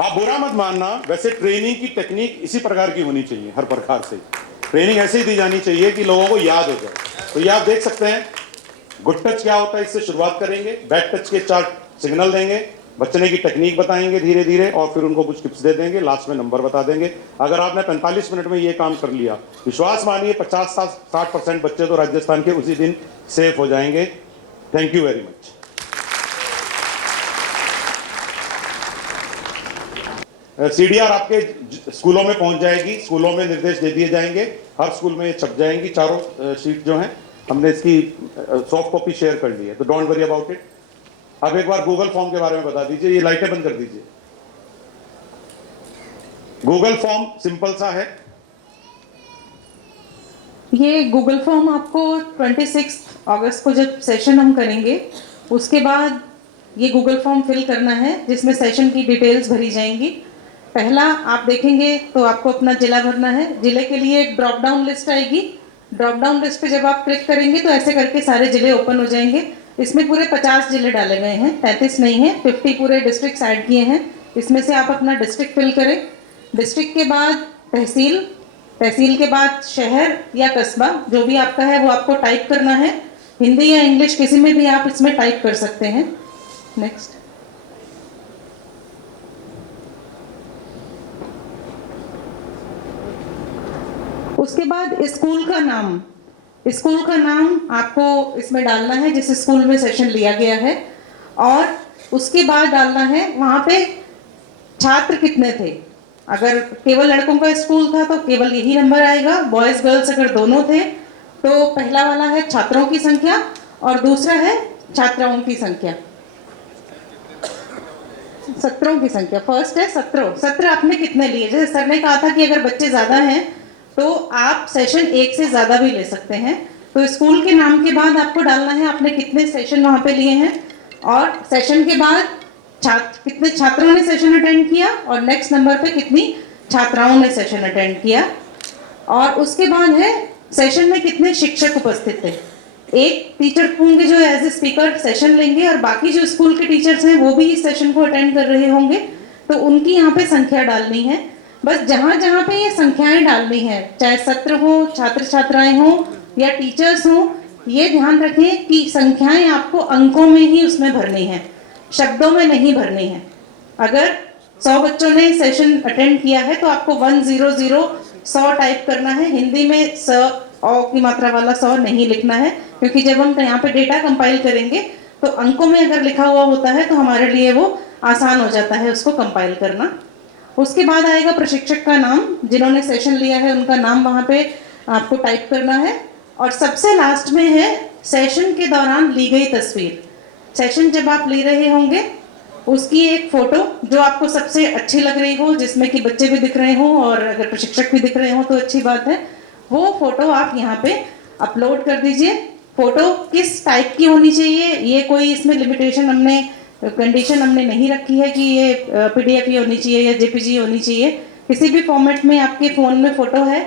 आप बुरा मत मानना, वैसे ट्रेनिंग की टेक्निक इसी प्रकार की होनी चाहिए, हर प्रकार से ट्रेनिंग ऐसे ही दी जानी चाहिए कि लोगों को याद हो जाए। तो ये आप देख सकते हैं गुड टच क्या होता है, इससे शुरुआत करेंगे, बैड टच के 4 सिग्नल देंगे, बचने की टेक्निक बताएंगे धीरे धीरे, और फिर उनको कुछ टिप्स दे देंगे, लास्ट में नंबर बता देंगे। अगर आपने 45 मिनट में ये काम कर लिया, विश्वास मानिए 50-60% बच्चे तो राजस्थान के उसी दिन सेफ हो जाएंगे। Thank you very much. CDR आपके स्कूलों में पहुंच जाएगी, स्कूलों में निर्देश दे दिए जाएंगे, हर स्कूल में छप जाएंगी चारों शीट जो हैं, हमने इसकी सॉफ्ट कॉपी शेयर कर ली है, तो डोंट वरी अबाउट इट। अब एक बार गूगल फॉर्म के बारे में बता दीजिए, ये लाइटें बंद कर दीजिए। गूगल फॉर्म सिंपल सा है, ये गूगल फॉर्म आपको 26 अगस्त को जब सेशन हम करेंगे उसके बाद ये गूगल फॉर्म फिल करना है, जिसमें सेशन की डिटेल्स भरी जाएंगी। पहला आप देखेंगे तो आपको अपना जिला भरना है, जिले के लिए एक ड्रॉप डाउन लिस्ट आएगी, ड्रॉप डाउन लिस्ट पे जब आप क्लिक करेंगे तो ऐसे करके सारे जिले ओपन हो जाएंगे। इसमें पूरे 50 जिले डाले गए हैं, 33 नहीं है, 50 पूरे डिस्ट्रिक्ट ऐड किए हैं। इसमें से आप अपना डिस्ट्रिक्ट फिल करें, डिस्ट्रिक्ट के बाद तहसील, तहसील के बाद शहर या कस्बा, जो भी आपका है वो आपको टाइप करना है, हिंदी या इंग्लिश किसी में भी आप इसमें टाइप कर सकते हैं। नेक्स्ट, उसके बाद स्कूल का नाम, स्कूल का नाम आपको इसमें डालना है जिस स्कूल में सेशन लिया गया है, और उसके बाद डालना है वहाँ पे छात्र कितने थे। अगर केवल लड़कों का स्कूल था तो केवल यही नंबर आएगा, बॉयज गर्ल्स अगर दोनों थे तो पहला वाला है छात्रों की संख्या और दूसरा है छात्राओं की संख्या, सत्रों की संख्या। फर्स्ट है सत्र आपने कितने लिए, जैसे सर ने कहा था कि अगर बच्चे ज्यादा हैं तो आप सेशन 1 से ज्यादा भी ले सकते हैं। तो स्कूल के नाम के बाद आपको डालना है आपने कितने सेशन वहां पे लिए हैं, और सेशन के बाद कितने छात्रों ने सेशन अटेंड किया, और नेक्स्ट नंबर पे कितनी छात्राओं ने सेशन अटेंड किया, और उसके बाद है सेशन में कितने शिक्षक उपस्थित थे। एक टीचर होंगे जो एज ए स्पीकर सेशन लेंगे, और बाकी जो स्कूल के टीचर्स हैं वो भी इस सेशन को अटेंड कर रहे होंगे, तो उनकी यहाँ पे संख्या डालनी है। बस जहाँ जहाँ पे ये संख्याएं डालनी है, चाहे सत्र हो, छात्र छात्राएं हो या टीचर्स हो, ये ध्यान रखें कि संख्याएं आपको अंकों में ही उसमें भरनी है, शब्दों में नहीं भरनी है। अगर 100 बच्चों ने सेशन अटेंड किया है तो आपको 100 टाइप करना है, हिंदी में स औ की मात्रा वाला 100 नहीं लिखना है, क्योंकि जब हम यहाँ पे डेटा कंपाइल करेंगे तो अंकों में अगर लिखा हुआ होता है तो हमारे लिए वो आसान हो जाता है उसको कंपाइल करना। उसके बाद आएगा प्रशिक्षक का नाम, जिन्होंने सेशन लिया है उनका नाम वहाँ पे आपको टाइप करना है, और सबसे लास्ट में है सेशन के दौरान ली गई तस्वीर। सेशन जब आप ले रहे होंगे उसकी एक फोटो जो आपको सबसे अच्छी लग रही हो, जिसमें कि बच्चे भी दिख रहे हो और अगर प्रशिक्षक भी दिख रहे हो तो अच्छी बात है, वो फोटो आप यहाँ पे अपलोड कर दीजिए। फोटो किस टाइप की होनी चाहिए, ये कोई इसमें लिमिटेशन हमने कंडीशन हमने नहीं रखी है कि ये पीडीएफ ही होनी चाहिए या जेपीजी होनी चाहिए, किसी भी फॉर्मेट में आपके फ़ोन में फ़ोटो है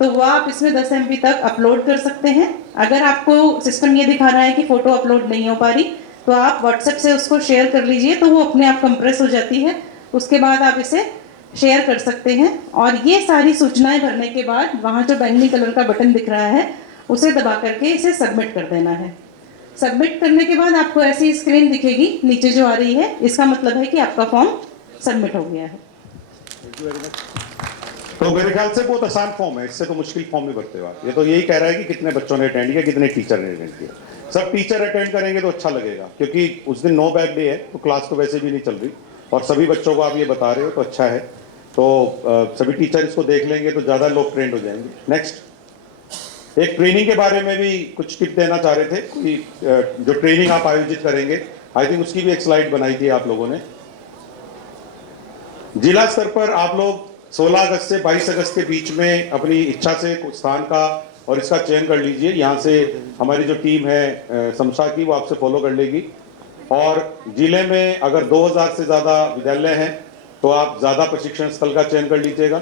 तो वो आप इसमें 10 MB तक अपलोड कर सकते हैं। अगर आपको सिस्टम ये दिखा रहा है कि फ़ोटो अपलोड नहीं हो पा रही, तो आप व्हाट्सएप से उसको शेयर कर लीजिए, तो वो अपने आप कंप्रेस हो जाती है। उसके बाद आप इसे शेयर कर सकते हैं और ये सारी सूचनाएं भरने के बाद वहाँ जो बैंगनी कलर का बटन दिख रहा है उसे दबा करके इसे सबमिट कर देना है। सबमिट करने के बाद आपको ऐसी स्क्रीन दिखेगी नीचे जो आ रही है, इसका मतलब है कि आपका फॉर्म सबमिट हो गया है। तो मेरे ख्याल से बहुत आसान फॉर्म है, इससे तो मुश्किल फॉर्म भी भरते हो आप। ये तो यही कह रहा है कि कितने बच्चों ने अटेंड किया, कितने टीचर ने अटेंड किया। सब टीचर अटेंड करेंगे तो अच्छा लगेगा, क्योंकि उस दिन नो बैग डे है, तो क्लास तो वैसे भी नहीं चल रही और सभी बच्चों को आप ये बता रहे हो तो अच्छा है। तो सभी टीचर इसको देख लेंगे तो ज़्यादा लोग ट्रेंड हो जाएंगे। नेक्स्ट, एक ट्रेनिंग के बारे में भी कुछ टिप देना चाह रहे थे कि जो ट्रेनिंग आप आयोजित करेंगे, आई थिंक उसकी भी एक स्लाइड बनाई थी आप लोगों ने। जिला स्तर पर आप लोग 16 अगस्त से 22 अगस्त के बीच में अपनी इच्छा से कुछ स्थान का और इसका चयन कर लीजिए। यहाँ से हमारी जो टीम है समसा की, वो आपसे फॉलो कर लेगी। और जिले में अगर 2000 से ज़्यादा विद्यालय हैं तो आप ज़्यादा प्रशिक्षण स्थल का चयन कर लीजिएगा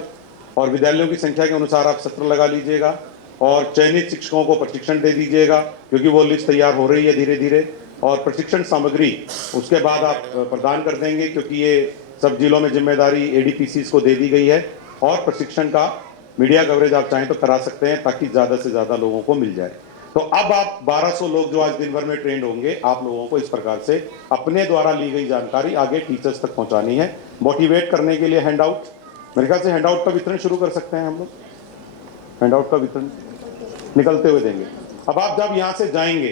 और विद्यालयों की संख्या के अनुसार आप सत्र लगा लीजिएगा और चयनित शिक्षकों को प्रशिक्षण दे दीजिएगा, क्योंकि वो लिस्ट तैयार हो रही है धीरे धीरे। और प्रशिक्षण सामग्री उसके बाद आप प्रदान कर देंगे, क्योंकि ये सब जिलों में जिम्मेदारी ADPCs को दे दी गई है। और प्रशिक्षण का मीडिया कवरेज आप चाहें तो करा सकते हैं, ताकि ज़्यादा से ज़्यादा लोगों को मिल जाए। तो अब आप 1200 लोग जो आज दिन भर में ट्रेंड होंगे, आप लोगों को इस प्रकार से अपने द्वारा ली गई जानकारी आगे टीचर्स तक पहुंचानी है। मोटिवेट करने के लिए हैंडआउट, मेरे ख्याल से हैंडआउट का वितरण शुरू कर सकते हैं हम लोग। हैंडआउट का वितरण निकलते हुए देंगे। अब आप जब यहाँ से जाएंगे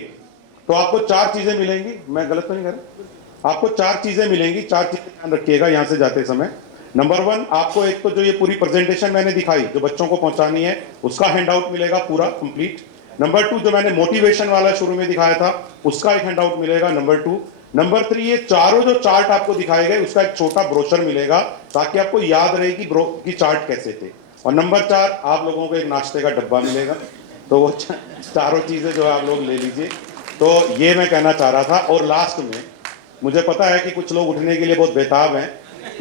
तो आपको 4 चीजें मिलेंगी, मैं गलत तो नहीं कर रहा, आपको 4 चीजें मिलेंगी। 4 चीजें ध्यान रखिएगा यहाँ से जाते समय। नंबर 1, आपको एक तो जो ये पूरी प्रेजेंटेशन मैंने दिखाई जो बच्चों को पहुंचानी है, उसका हैंडआउट मिलेगा पूरा कंप्लीट। नंबर 2, जो मैंने मोटिवेशन वाला शुरू में दिखाया था, उसका एक हैंडआउट मिलेगा, नंबर 2। नंबर 3, ये चारों जो चार्ट आपको दिखाए गए उसका एक छोटा ब्रोशर मिलेगा, ताकि आपको याद रहे कि चार्ट कैसे थे। और नंबर 4, आप लोगों को एक नाश्ते का डब्बा मिलेगा। तो वो चारों चीजें जो है आप लोग ले लीजिए। तो ये मैं कहना चाह रहा था। और लास्ट में, मुझे पता है कि कुछ लोग उठने के लिए बहुत बेताब हैं,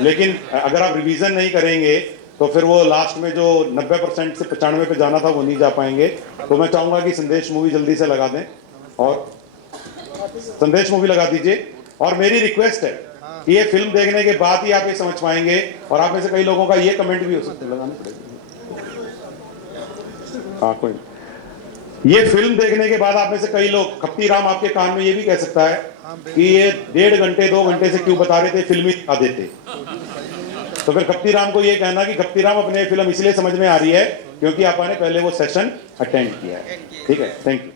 लेकिन अगर आप रिवीजन नहीं करेंगे तो फिर वो लास्ट में जो 90% से 95 पे जाना था वो नहीं जा पाएंगे। तो मैं चाहूंगा कि संदेश मूवी जल्दी से लगा दें, और संदेश मूवी लगा दीजिए। और मेरी रिक्वेस्ट है कि ये फिल्म देखने के बाद ही आप ये समझ पाएंगे। और आप में से कई लोगों का ये कमेंट भी हो सकता है, लगाना पड़ेगा। हाँ, कोई ये फिल्म देखने के बाद आप में से कई लोग, खप्ती राम आपके कान में ये भी कह सकता है कि ये 1.5 घंटे 2 घंटे से क्यों बता रहे थे, फिल्म ही दिखा देते। तो फिर खप्ती राम को ये कहना कि खप्ती राम अपने फिल्म इसलिए समझ में आ रही है क्योंकि आपने पहले वो सेशन अटेंड किया है। ठीक है, थैंक यू।